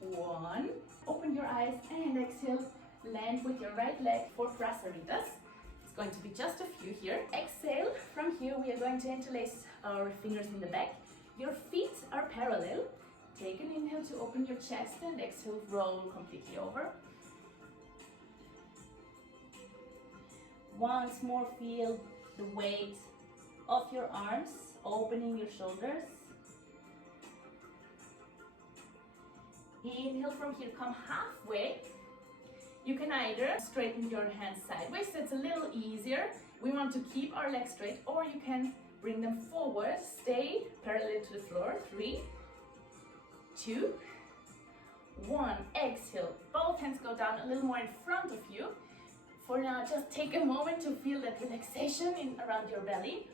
1. Open your eyes and exhale. Land with your right leg for Prasaritas. It's going to be just a few here. Exhale. From here we are going to interlace our fingers in the back. Your feet are parallel. Take an inhale to open your chest and exhale, roll completely over. Once more, feel the weight of your arms, opening your shoulders. Inhale from here, come halfway. You can either straighten your hands sideways, that's a little easier. We want to keep our legs straight, or you can bring them forward, stay parallel to the floor. 3, 2, 1. Exhale, both hands go down a little more in front of you. For now, just take a moment to feel that relaxation around your belly.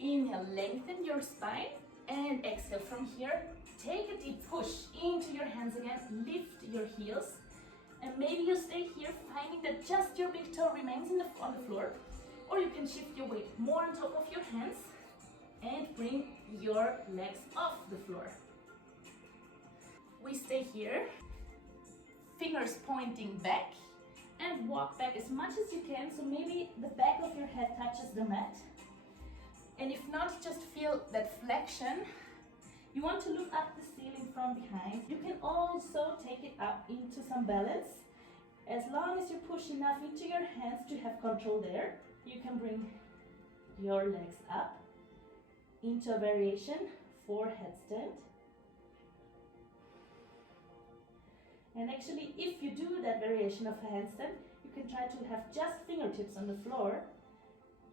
Inhale, lengthen your spine, and exhale from here. Take a deep push into your hands again, lift your heels, and maybe you stay here finding that just your big toe remains on the floor, or you can shift your weight more on top of your hands and bring your legs off the floor. We stay here, fingers pointing back, and walk back as much as you can, so maybe the back of your head touches the mat. And if not, just feel that flexion. You want to look up the ceiling from behind. You can also take it up into some balance. As long as you push enough into your hands to have control there, you can bring your legs up into a variation for headstand. And actually, if you do that variation of a handstand, you can try to have just fingertips on the floor,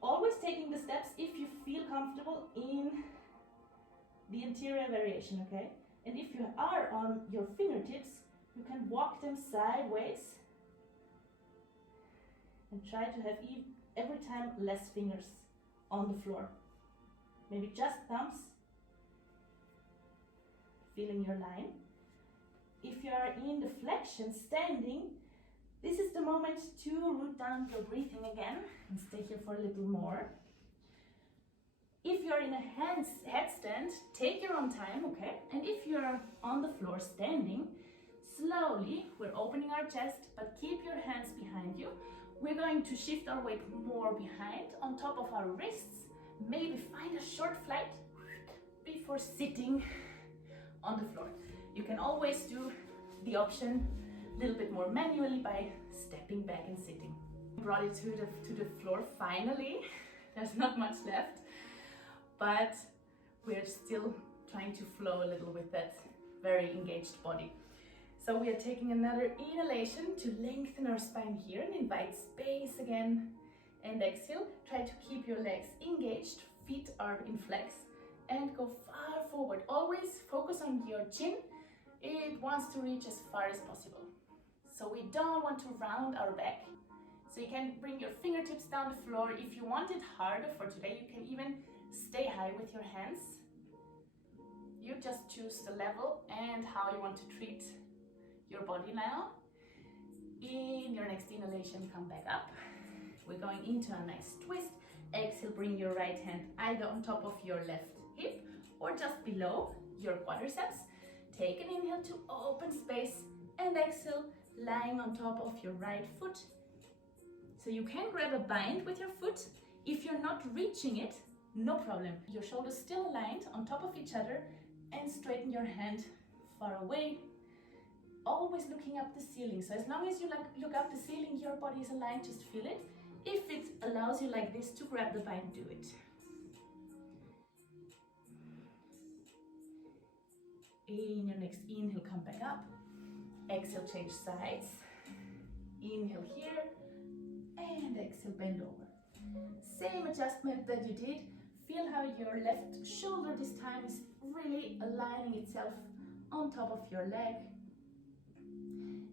always taking the steps if you feel comfortable in the interior variation, okay? And if you are on your fingertips, you can walk them sideways and try to have every time less fingers on the floor. Maybe just thumbs, feeling your line. If you are in the flexion, standing, this is the moment to root down your breathing again and stay here for a little more. If you're in a headstand, take your own time, okay? And if you're on the floor standing, slowly, we're opening our chest, but keep your hands behind you. We're going to shift our weight more behind, on top of our wrists. Maybe find a short flight before sitting on the floor. You can always do the option a little bit more manually by stepping back and sitting. Brought it to the floor finally. There's not much left, but we're still trying to flow a little with that very engaged body. So we are taking another inhalation to lengthen our spine here and invite space again. And exhale, try to keep your legs engaged, feet are in flex, and go far forward. Always focus on your chin. It wants to reach as far as possible. So we don't want to round our back. So you can bring your fingertips down the floor. If you want it harder for today, you can even stay high with your hands. You just choose the level and how you want to treat your body now. In your next inhalation, come back up. We're going into a nice twist. Exhale, bring your right hand either on top of your left hip or just below your quadriceps. Take an inhale to open space and exhale, lying on top of your right foot. So you can grab a bind with your foot. If you're not reaching it, no problem. Your shoulders still aligned on top of each other and straighten your hand far away. Always looking up the ceiling. So as long as you look up the ceiling, your body is aligned, just feel it. If it allows you like this to grab the bind, do it. In your next inhale, come back up. Exhale, change sides. Inhale here. And exhale, bend over. Same adjustment that you did. Feel how your left shoulder this time is really aligning itself on top of your leg.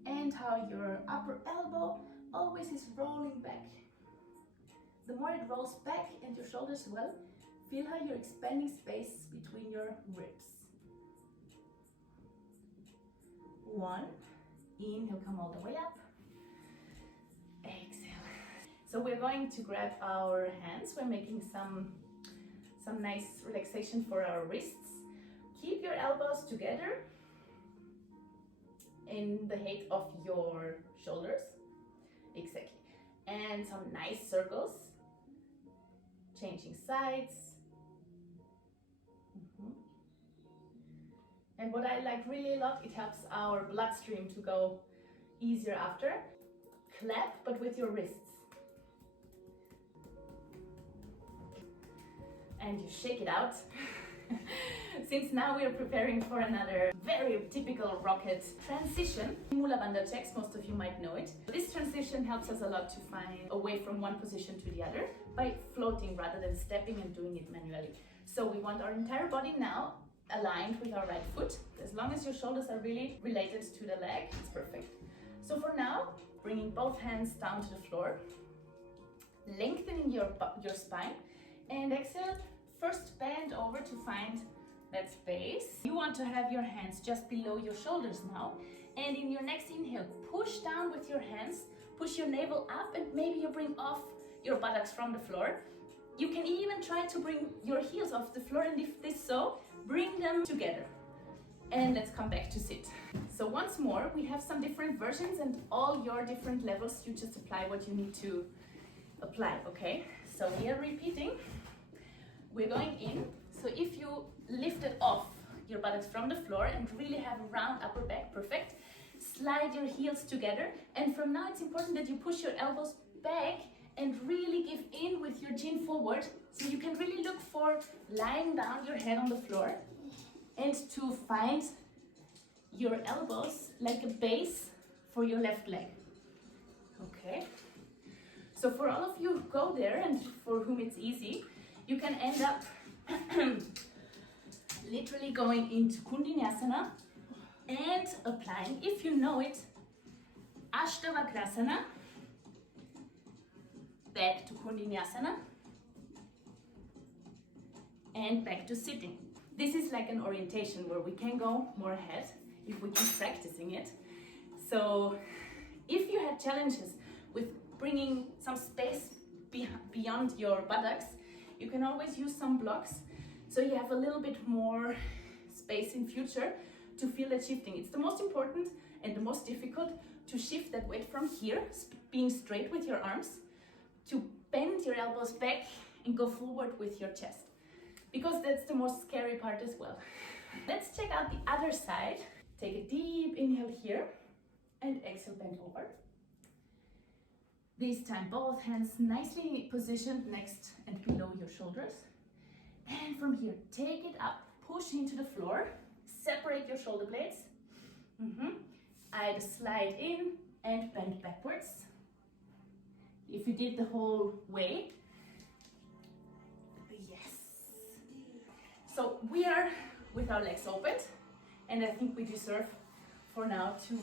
And how your upper elbow always is rolling back. The more it rolls back and your shoulders as well, feel how you're expanding space between your ribs. 1. Inhale, come all the way up. Exhale. So we're going to grab our hands. We're making some nice relaxation for our wrists. Keep your elbows together in the height of your shoulders. Exactly. And some nice circles. Changing sides. And what I like really a lot, it helps our bloodstream to go easier after. Clap, but with your wrists. And you shake it out. Since now we are preparing for another very typical rocket transition, Mula Bandha checks, most of you might know it. This transition helps us a lot to find a way from one position to the other by floating rather than stepping and doing it manually. So we want our entire body now aligned with our right foot. As long as your shoulders are really related to the leg, it's perfect. So for now, bringing both hands down to the floor, lengthening your spine, and exhale, first bend over to find that space. You want to have your hands just below your shoulders now, and in your next inhale, push down with your hands, push your navel up, and maybe you bring off your buttocks from the floor. You can even try to bring your heels off the floor, and if this so, bring them together. And let's come back to sit. So once more, we have some different versions and all your different levels, you just apply what you need to apply, okay? So we are repeating. We're going in. So if you lifted off your buttocks from the floor and really have a round upper back, perfect. Slide your heels together. And from now, it's important that you push your elbows back and really give in with your chin forward. So you can really look for lying down your head on the floor and to find your elbows like a base for your left leg. Okay. So for all of you who go there and for whom it's easy, you can end up literally going into Kundinasana and applying, if you know it, Ashtavakrasana, back to Kundinasana, and back to sitting. This is like an orientation where we can go more ahead if we keep practicing it. So if you had challenges with bringing some space beyond your buttocks, You can always use some blocks so you have a little bit more space in future to feel that shifting. It's the most important and the most difficult to shift that weight from here, being straight with your arms, to bend your elbows back and go forward with your chest, because that's the most scary part as well. Let's check out the other side. Take a deep inhale here and exhale, bend over. This time both hands nicely positioned next and below your shoulders. And from here, take it up, push into the floor, separate your shoulder blades. Either slide in and bend backwards. If you did the whole way, yes. So we are with our legs opened, and I think we deserve for now to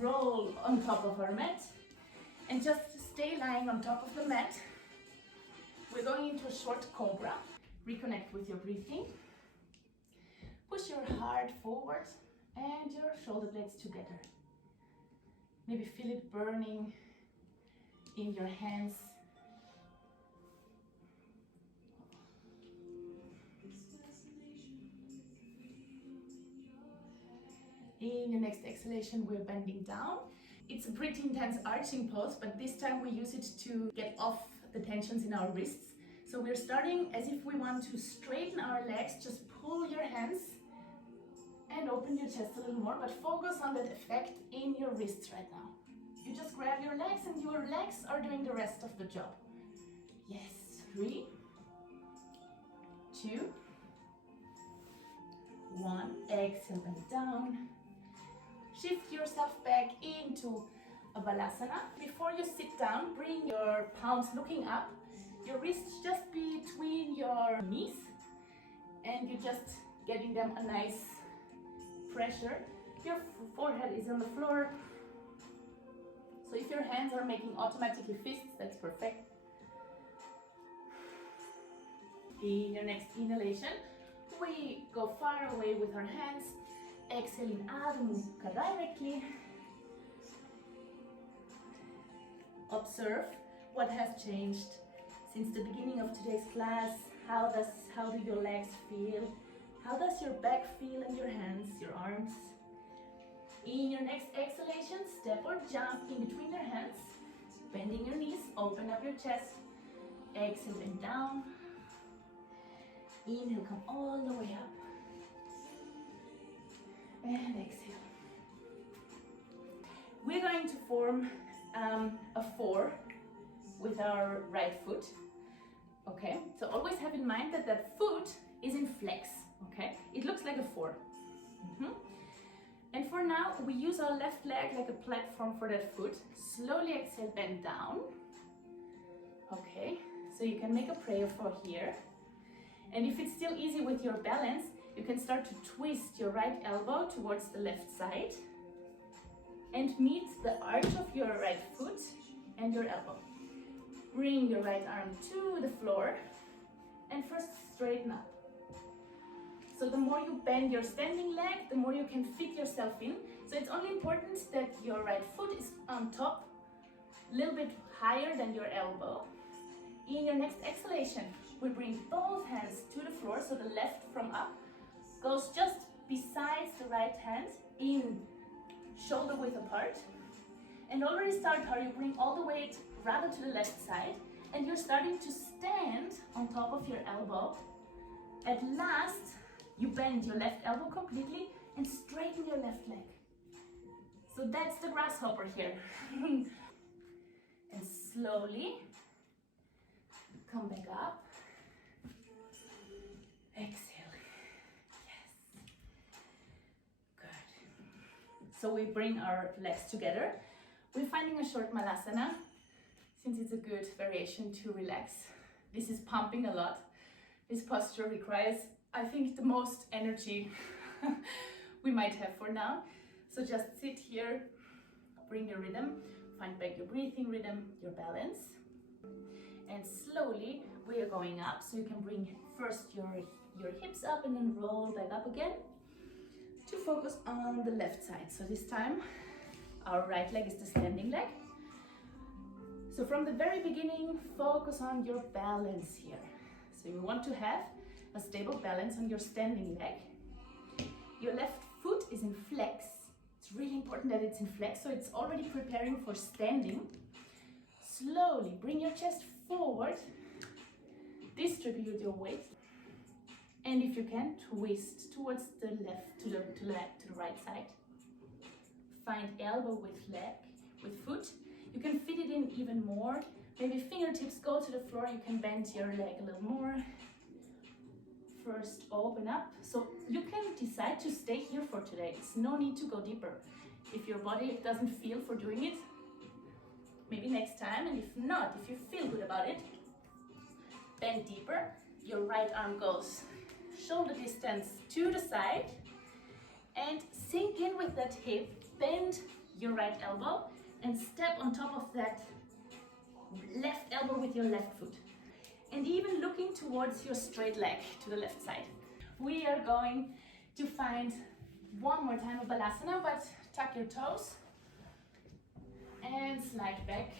roll on top of our mat and just stay lying on top of the mat. We're going into a short cobra. Reconnect with your breathing. Push your heart forward and your shoulder blades together. Maybe feel it burning in your hands. In your next exhalation, we're bending down. It's a pretty intense arching pose, but this time we use it to get off the tensions in our wrists. So we're starting as if we want to straighten our legs. Just pull your hands and open your chest a little more, but focus on that effect in your wrists right now. You just grab your legs and your legs are doing the rest of the job. Yes, 3, 2, 1. Exhale, bend down. Shift yourself back into a Balasana. Before you sit down, bring your palms looking up, your wrists just between your knees, and you're just getting them a nice pressure. Your forehead is on the floor. So if your hands are making automatically fists, that's perfect. In your next inhalation, we go far away with our hands. Exhale in Adho Mukha directly. Observe what has changed since the beginning of today's class. How do your legs feel? How does your back feel and your hands, your arms? In your next exhalation, step or jump in between your hands, bending your knees, open up your chest. Exhale, bend down. Inhale, come all the way up. And exhale. We're going to form a 4 with our right foot. Okay, so always have in mind that that foot is in flex. Okay, it looks like a 4. And for now, we use our left leg like a platform for that foot. Slowly exhale, bend down. Okay, so you can make a prayer for here. And if it's still easy with your balance, you can start to twist your right elbow towards the left side and meet the arch of your right foot and your elbow. Bring your right arm to the floor and first straighten up. So the more you bend your standing leg, the more you can fit yourself in. So it's only important that your right foot is on top, a little bit higher than your elbow. In your next exhalation, we bring both hands to the floor, so the left from up goes just besides the right hand, in shoulder width apart. And already start how you bring all the weight rather to the left side, and you're starting to stand on top of your elbow. At last, you bend your left elbow completely and straighten your left leg. So that's the grasshopper here. And slowly come back up. Exhale. Yes. Good. So we bring our legs together. We're finding a short Balasana, since it's a good variation to relax. This is pumping a lot. This posture requires, I think, the most energy we might have for now. So just sit here, bring your rhythm, find back your breathing rhythm, your balance. And slowly we are going up, so you can bring first your hips up and then roll back up again to focus on the left side. So this time our right leg is the standing leg. So from the very beginning, focus on your balance here. So So you want to have a stable balance on your standing leg. Your left foot is in flex. It's really important that it's in flex, so it's already preparing for standing. Slowly bring your chest forward, distribute your weight, and if you can, twist towards the left, to the right side. Find elbow with leg, with foot. You can fit it in even more. Maybe fingertips go to the floor, you can bend your leg a little more. First open up, so you can decide to stay here for today. It's no need to go deeper. If your body doesn't feel for doing it, maybe next time, and if not, if you feel good about it, bend deeper. Your right arm goes shoulder distance to the side and sink in with that hip. Bend your right elbow and step on top of that left elbow with your left foot. And even looking towards your straight leg to the left side. We are going to find one more time of Balasana, but tuck your toes and slide back.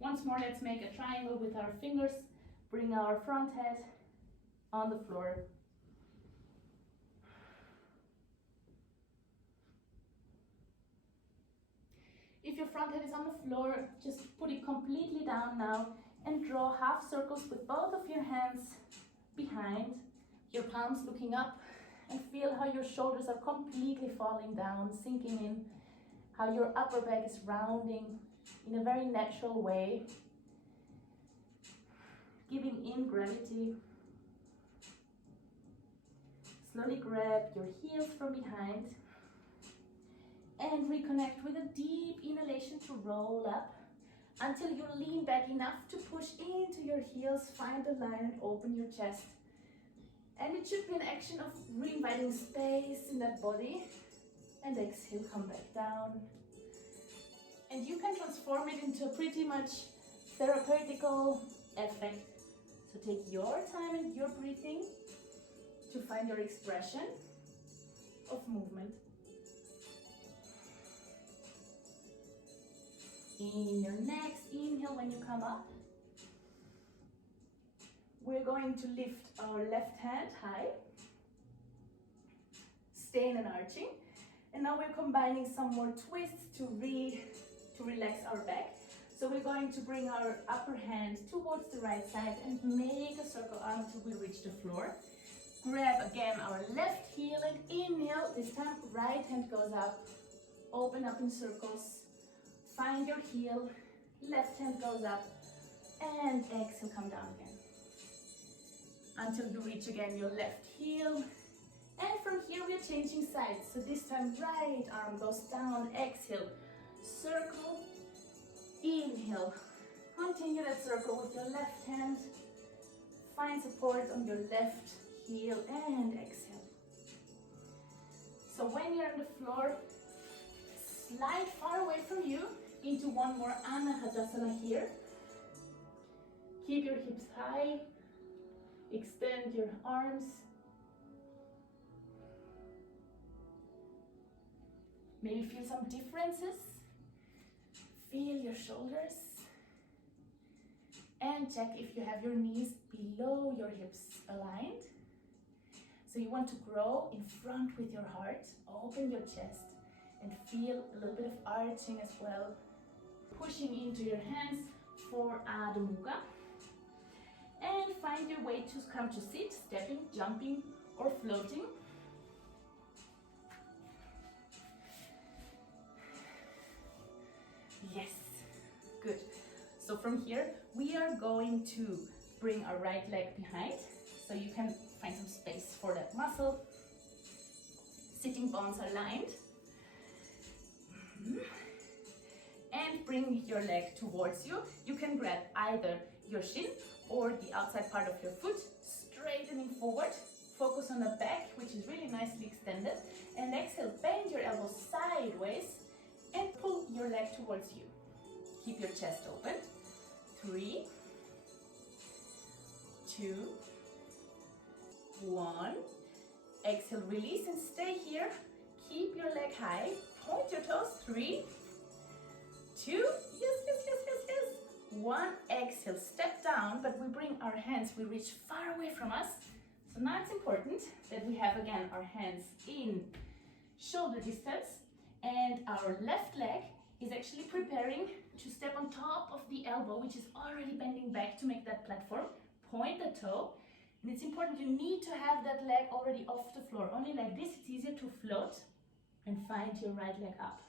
Once more, let's make a triangle with our fingers. Bring our front head on the floor. If your front head is on the floor, just put it completely down now and draw half circles with both of your hands behind, your palms looking up, and feel how your shoulders are completely falling down, sinking in, how your upper back is rounding in a very natural way, giving in gravity. Slowly grab your heels from behind and reconnect with a deep inhalation to roll up until you lean back enough to push into your heels, find the line and open your chest. And it should be an action of re-inviting space in that body. And exhale, come back down. And you can transform it into a pretty much therapeutical effect. So take your time and your breathing to find your expression of movement. In your next inhale, when you come up, we're going to lift our left hand high, stay in an arching, and now we're combining some more twists to relax our back. So we're going to bring our upper hand towards the right side and make a circle arm until we reach the floor. Grab again our left heel and inhale. This time right hand goes up, open up in circles. Find your heel, left hand goes up, and exhale, come down again. Until you reach again your left heel. And from here we are changing sides. So this time right arm goes down, exhale, circle, inhale. Continue that circle with your left hand. Find support on your left heel and exhale. So when you're on the floor, slide far away from you into one more Anahatasana here. Keep your hips high, extend your arms. Maybe feel some differences. Feel your shoulders. And check if you have your knees below your hips aligned. So you want to grow in front with your heart. Open your chest and feel a little bit of arching as well. Pushing into your hands for Adho Mukha. And find your way to come to sit, stepping, jumping, or floating. Yes, good. So from here, we are going to bring our right leg behind, so you can find some space for that muscle. Sitting bones are lined. And bring your leg towards you. You can grab either your shin or the outside part of your foot, straightening forward. Focus on the back, which is really nicely extended. And exhale, bend your elbows sideways and pull your leg towards you. Keep your chest open. 3, 2, 1. Exhale, release and stay here. Keep your leg high. Point your toes. 3, 2, yes. one, exhale, step down, but we bring our hands, we reach far away from us. So now it's important that we have again our hands in shoulder distance, and our left leg is actually preparing to step on top of the elbow, which is already bending back to make that platform. Point the toe, and it's important, you need to have that leg already off the floor. Only like this it's easier to float and find your right leg up.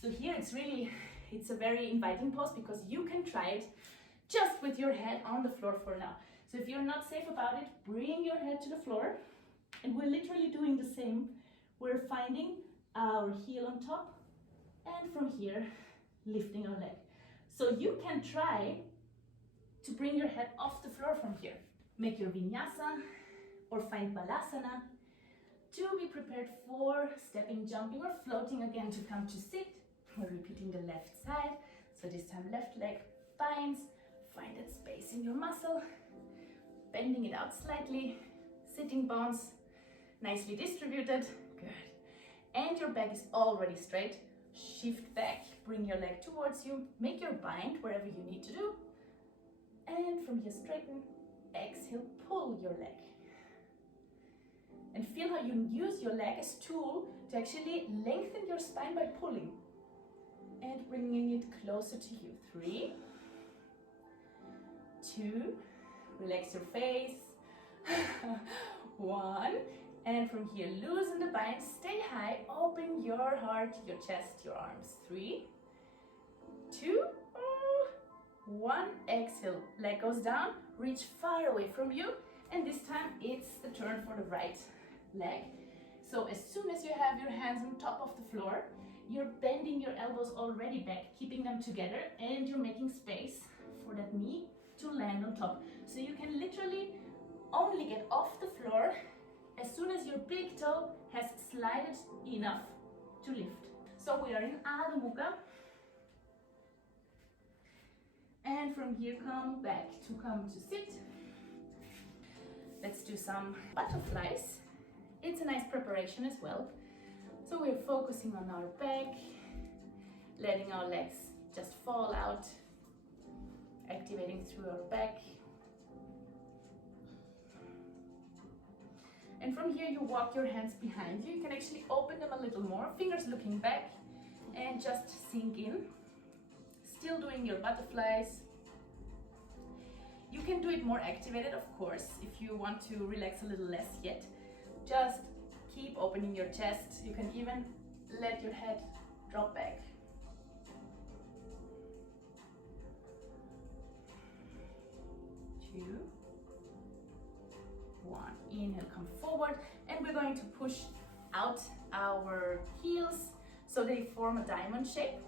So here it's a very inviting pose because you can try it just with your head on the floor for now. So if you're not safe about it, bring your head to the floor, and we're literally doing the same. We're finding our heel on top, and from here, lifting our leg. So you can try to bring your head off the floor from here. Make your vinyasa or find Balasana to be prepared for stepping, jumping, or floating again to come to sit. We're repeating the left side. So this time left leg binds, find that space in your muscle, bending it out slightly, sitting bones nicely distributed, good. And your back is already straight. Shift back, bring your leg towards you, make your bind wherever you need to do. And from here straighten, exhale, pull your leg. And feel how you use your leg as tool to actually lengthen your spine by pulling. And bringing it closer to you. 3, 2, relax your face. 1, and from here loosen the bind, stay high, open your heart, your chest, your arms. 3, 2, 1, exhale, leg goes down, reach far away from you, and this time it's the turn for the right leg. So as soon as you have your hands on top of the floor, you're bending your elbows already back, keeping them together, and you're making space for that knee to land on top. So you can literally only get off the floor as soon as your big toe has slided enough to lift. So we are in Adho Mukha. And from here come back to come to sit. Let's do some butterflies. It's a nice preparation as well. So we're focusing on our back, letting our legs just fall out, activating through our back. And from here you walk your hands behind you. You can actually open them a little more, fingers looking back, and just sink in. Still doing your butterflies. You can do it more activated, of course, if you want to relax a little less yet. Just keep opening your chest. You can even let your head drop back. 2, 1. Inhale, come forward, and we're going to push out our heels so they form a diamond shape.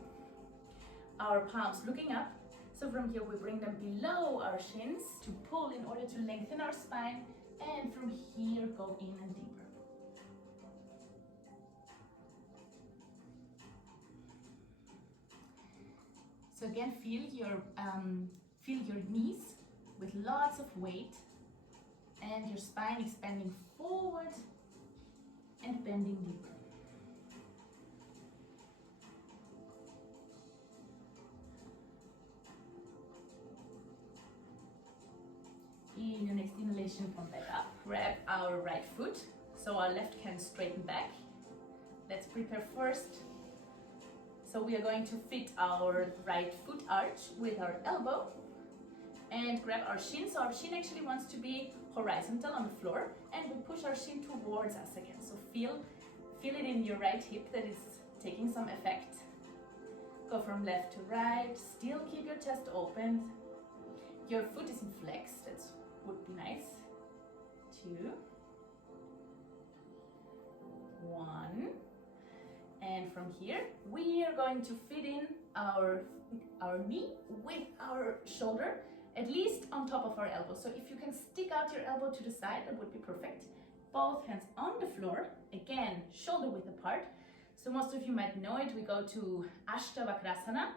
Our palms looking up. So from here we bring them below our shins to pull in order to lengthen our spine, and from here go in and deeper. So again, feel your knees with lots of weight, and your spine expanding forward and bending deeper. In your next inhalation, come back up. Grab our right foot, so our left can straighten back. Let's prepare first. So we are going to fit our right foot arch with our elbow and grab our shin. So our shin actually wants to be horizontal on the floor, and we push our shin towards us again. So feel it in your right hip that is taking some effect. Go from left to right, still keep your chest open. Your foot is in flex, that would be nice. 2, 1. And from here, we are going to fit in our knee with our shoulder, at least on top of our elbow. So if you can stick out your elbow to the side, that would be perfect. Both hands on the floor, again, shoulder width apart. So most of you might know it, we go to Ashtavakrasana.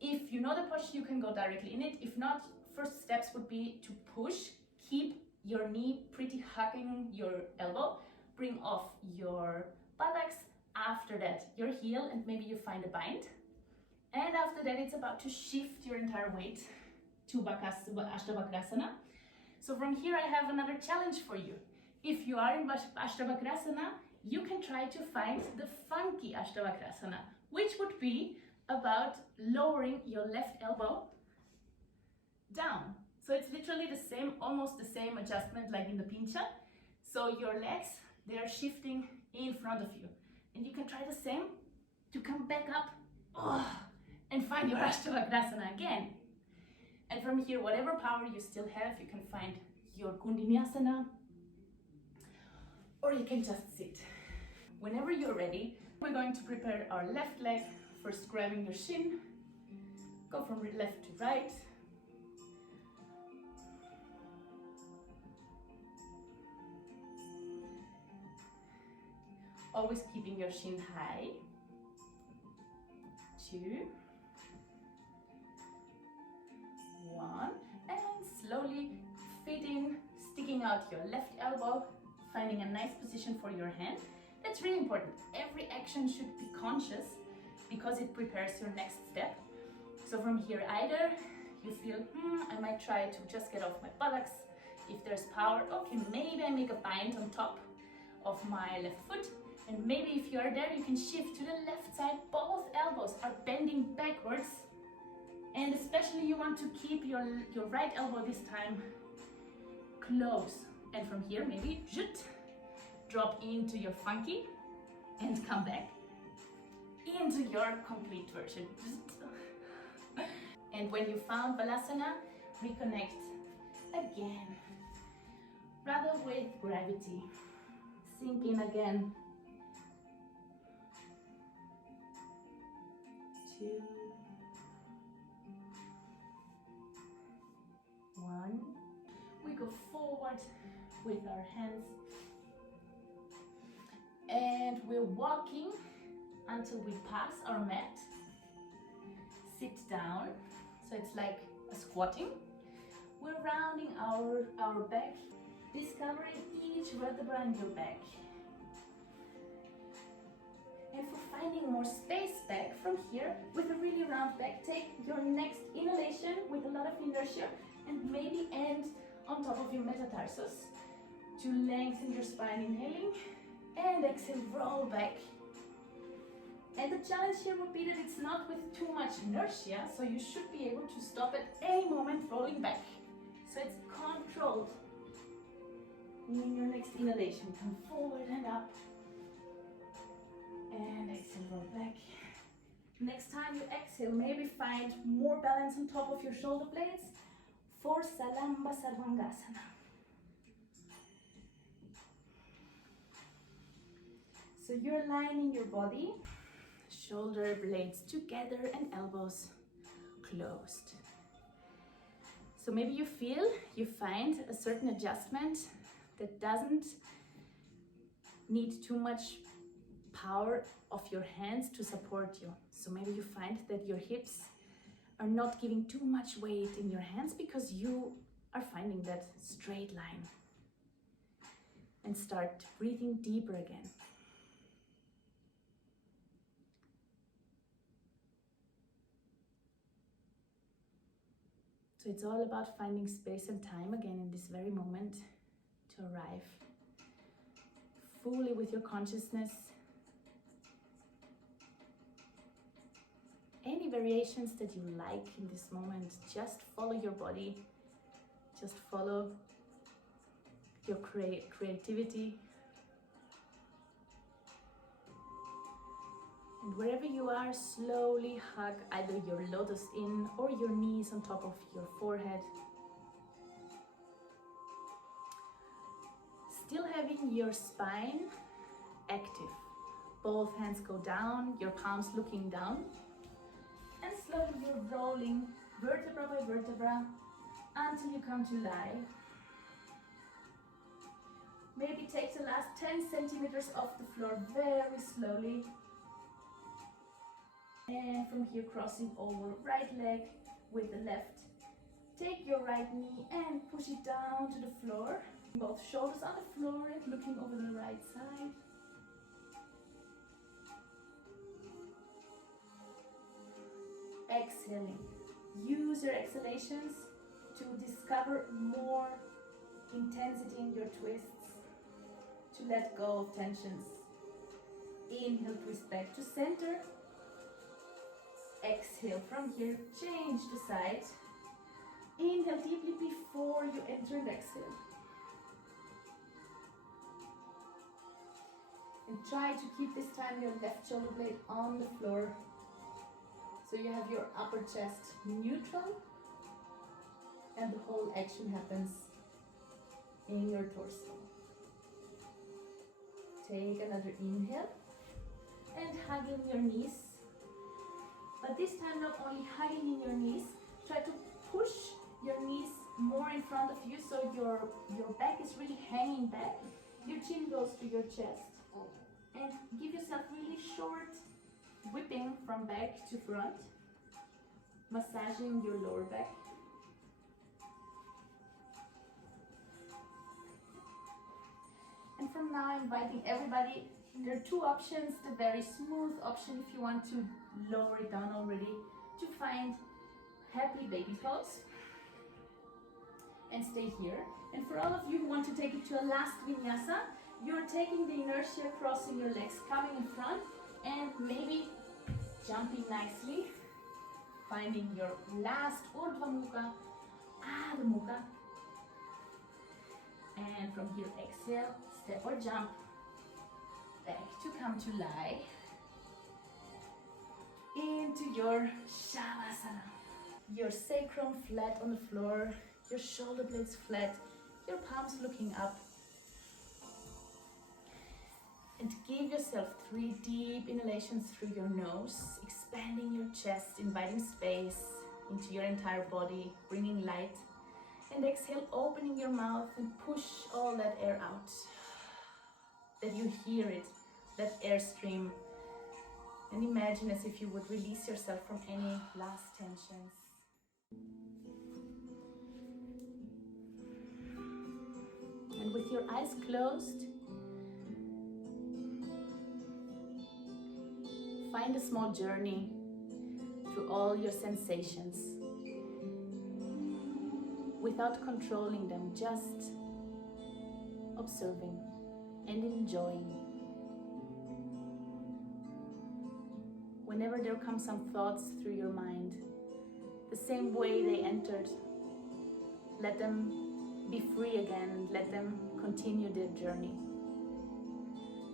If you know the posture, you can go directly in it. If not, first steps would be to push, keep your knee pretty hugging your elbow, bring off your buttocks, after that your heel, and maybe you find a bind, And after that, it's about to shift your entire weight to Ashtavakrasana. So from here, I have another challenge for you. If you are in Ashtavakrasana, you can try to find the funky Ashtavakrasana, which would be about lowering your left elbow down. So it's literally the same, almost the same adjustment like in the pincha. So your legs, they are shifting in front of you. And you can try the same to come back up and find your Ashtavakrasana again. And from here, whatever power you still have, you can find your Kundalini, or you can just sit. Whenever you're ready, we're going to prepare our left leg. First grabbing your shin, go from left to right. Always keeping your shin high. 2, 1, and slowly feet in, sticking out your left elbow, finding a nice position for your hand. That's really important. Every action should be conscious because it prepares your next step. So from here, either you feel, I might try to just get off my buttocks. If there's power, okay, maybe I make a bind on top of my left foot. And maybe if you are there, you can shift to the left side. Both elbows are bending backwards. And especially you want to keep your right elbow this time close. And from here, maybe drop into your funky and come back into your complete version. And when you found Balasana, reconnect again, rather with gravity. Sink in again. 2, 1. We go forward with our hands. And we're walking until we pass our mat. Sit down. So it's like a squatting. We're rounding our back, discovering each vertebra in your back. And for finding more space back from here, with a really round back, take your next inhalation with a lot of inertia and maybe end on top of your metatarsus to lengthen your spine, inhaling, and exhale, roll back. And the challenge here would be that it's not with too much inertia, so you should be able to stop at any moment rolling back. So it's controlled. In your next inhalation, come forward and up. And exhale, roll back. Next time you exhale, maybe find more balance on top of your shoulder blades for Salamba Sarvangasana. So you're aligning your body, shoulder blades together and elbows closed. So maybe you find a certain adjustment that doesn't need too much power of your hands to support you. So maybe you find that your hips are not giving too much weight in your hands because you are finding that straight line. And start breathing deeper again. So it's all about finding space and time again in this very moment to arrive fully with your consciousness. Any variations that you like in this moment, just follow your body, just follow your creativity. And wherever you are, slowly hug either your lotus in or your knees on top of your forehead. Still having your spine active. Both hands go down, your palms looking down. And slowly you're rolling vertebra by vertebra until you come to lie. Maybe take the last 10 centimeters off the floor very slowly. And from here, crossing over right leg with the left. Take your right knee and push it down to the floor. Both shoulders on the floor and looking over the right side. exhaling. Use your exhalations to discover more intensity in your twists, to let go of tensions. Inhale, twist back to center. Exhale from here, change the side. Inhale deeply before you enter and exhale. And try to keep this time your left shoulder blade on the floor. So you have your upper chest neutral and the whole action happens in your torso. Take another inhale and hugging your knees. But this time not only hugging in your knees, try to push your knees more in front of you so your back is really hanging back. Your chin goes to your chest. And give yourself really short whipping from back to front, massaging your lower back. And from now, inviting everybody, there are two options. The very smooth option, if you want to lower it down already, to find happy baby pose and stay here. And for all of you who want to take it to a last vinyasa, you're taking the inertia, crossing your legs, coming in front, and maybe jumping nicely, finding your last Urdhva Mukha, Adho Mukha. And from here, exhale, step or jump, back to come to lie, into your Shavasana. Your sacrum flat on the floor, your shoulder blades flat, your palms looking up. And give yourself 3 deep inhalations through your nose, expanding your chest, inviting space into your entire body, bringing light. And exhale, opening your mouth and push all that air out. That you hear it, that air stream. And imagine as if you would release yourself from any last tensions. And with your eyes closed, find a small journey through all your sensations without controlling them, just observing and enjoying. Whenever there come some thoughts through your mind, the same way they entered, let them be free again, let them continue their journey.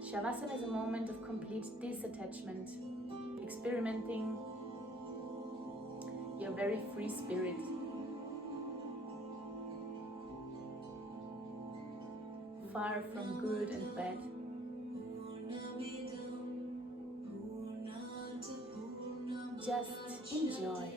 Shavasana is a moment of complete disattachment, experimenting your very free spirit. Far from good and bad. Just enjoy.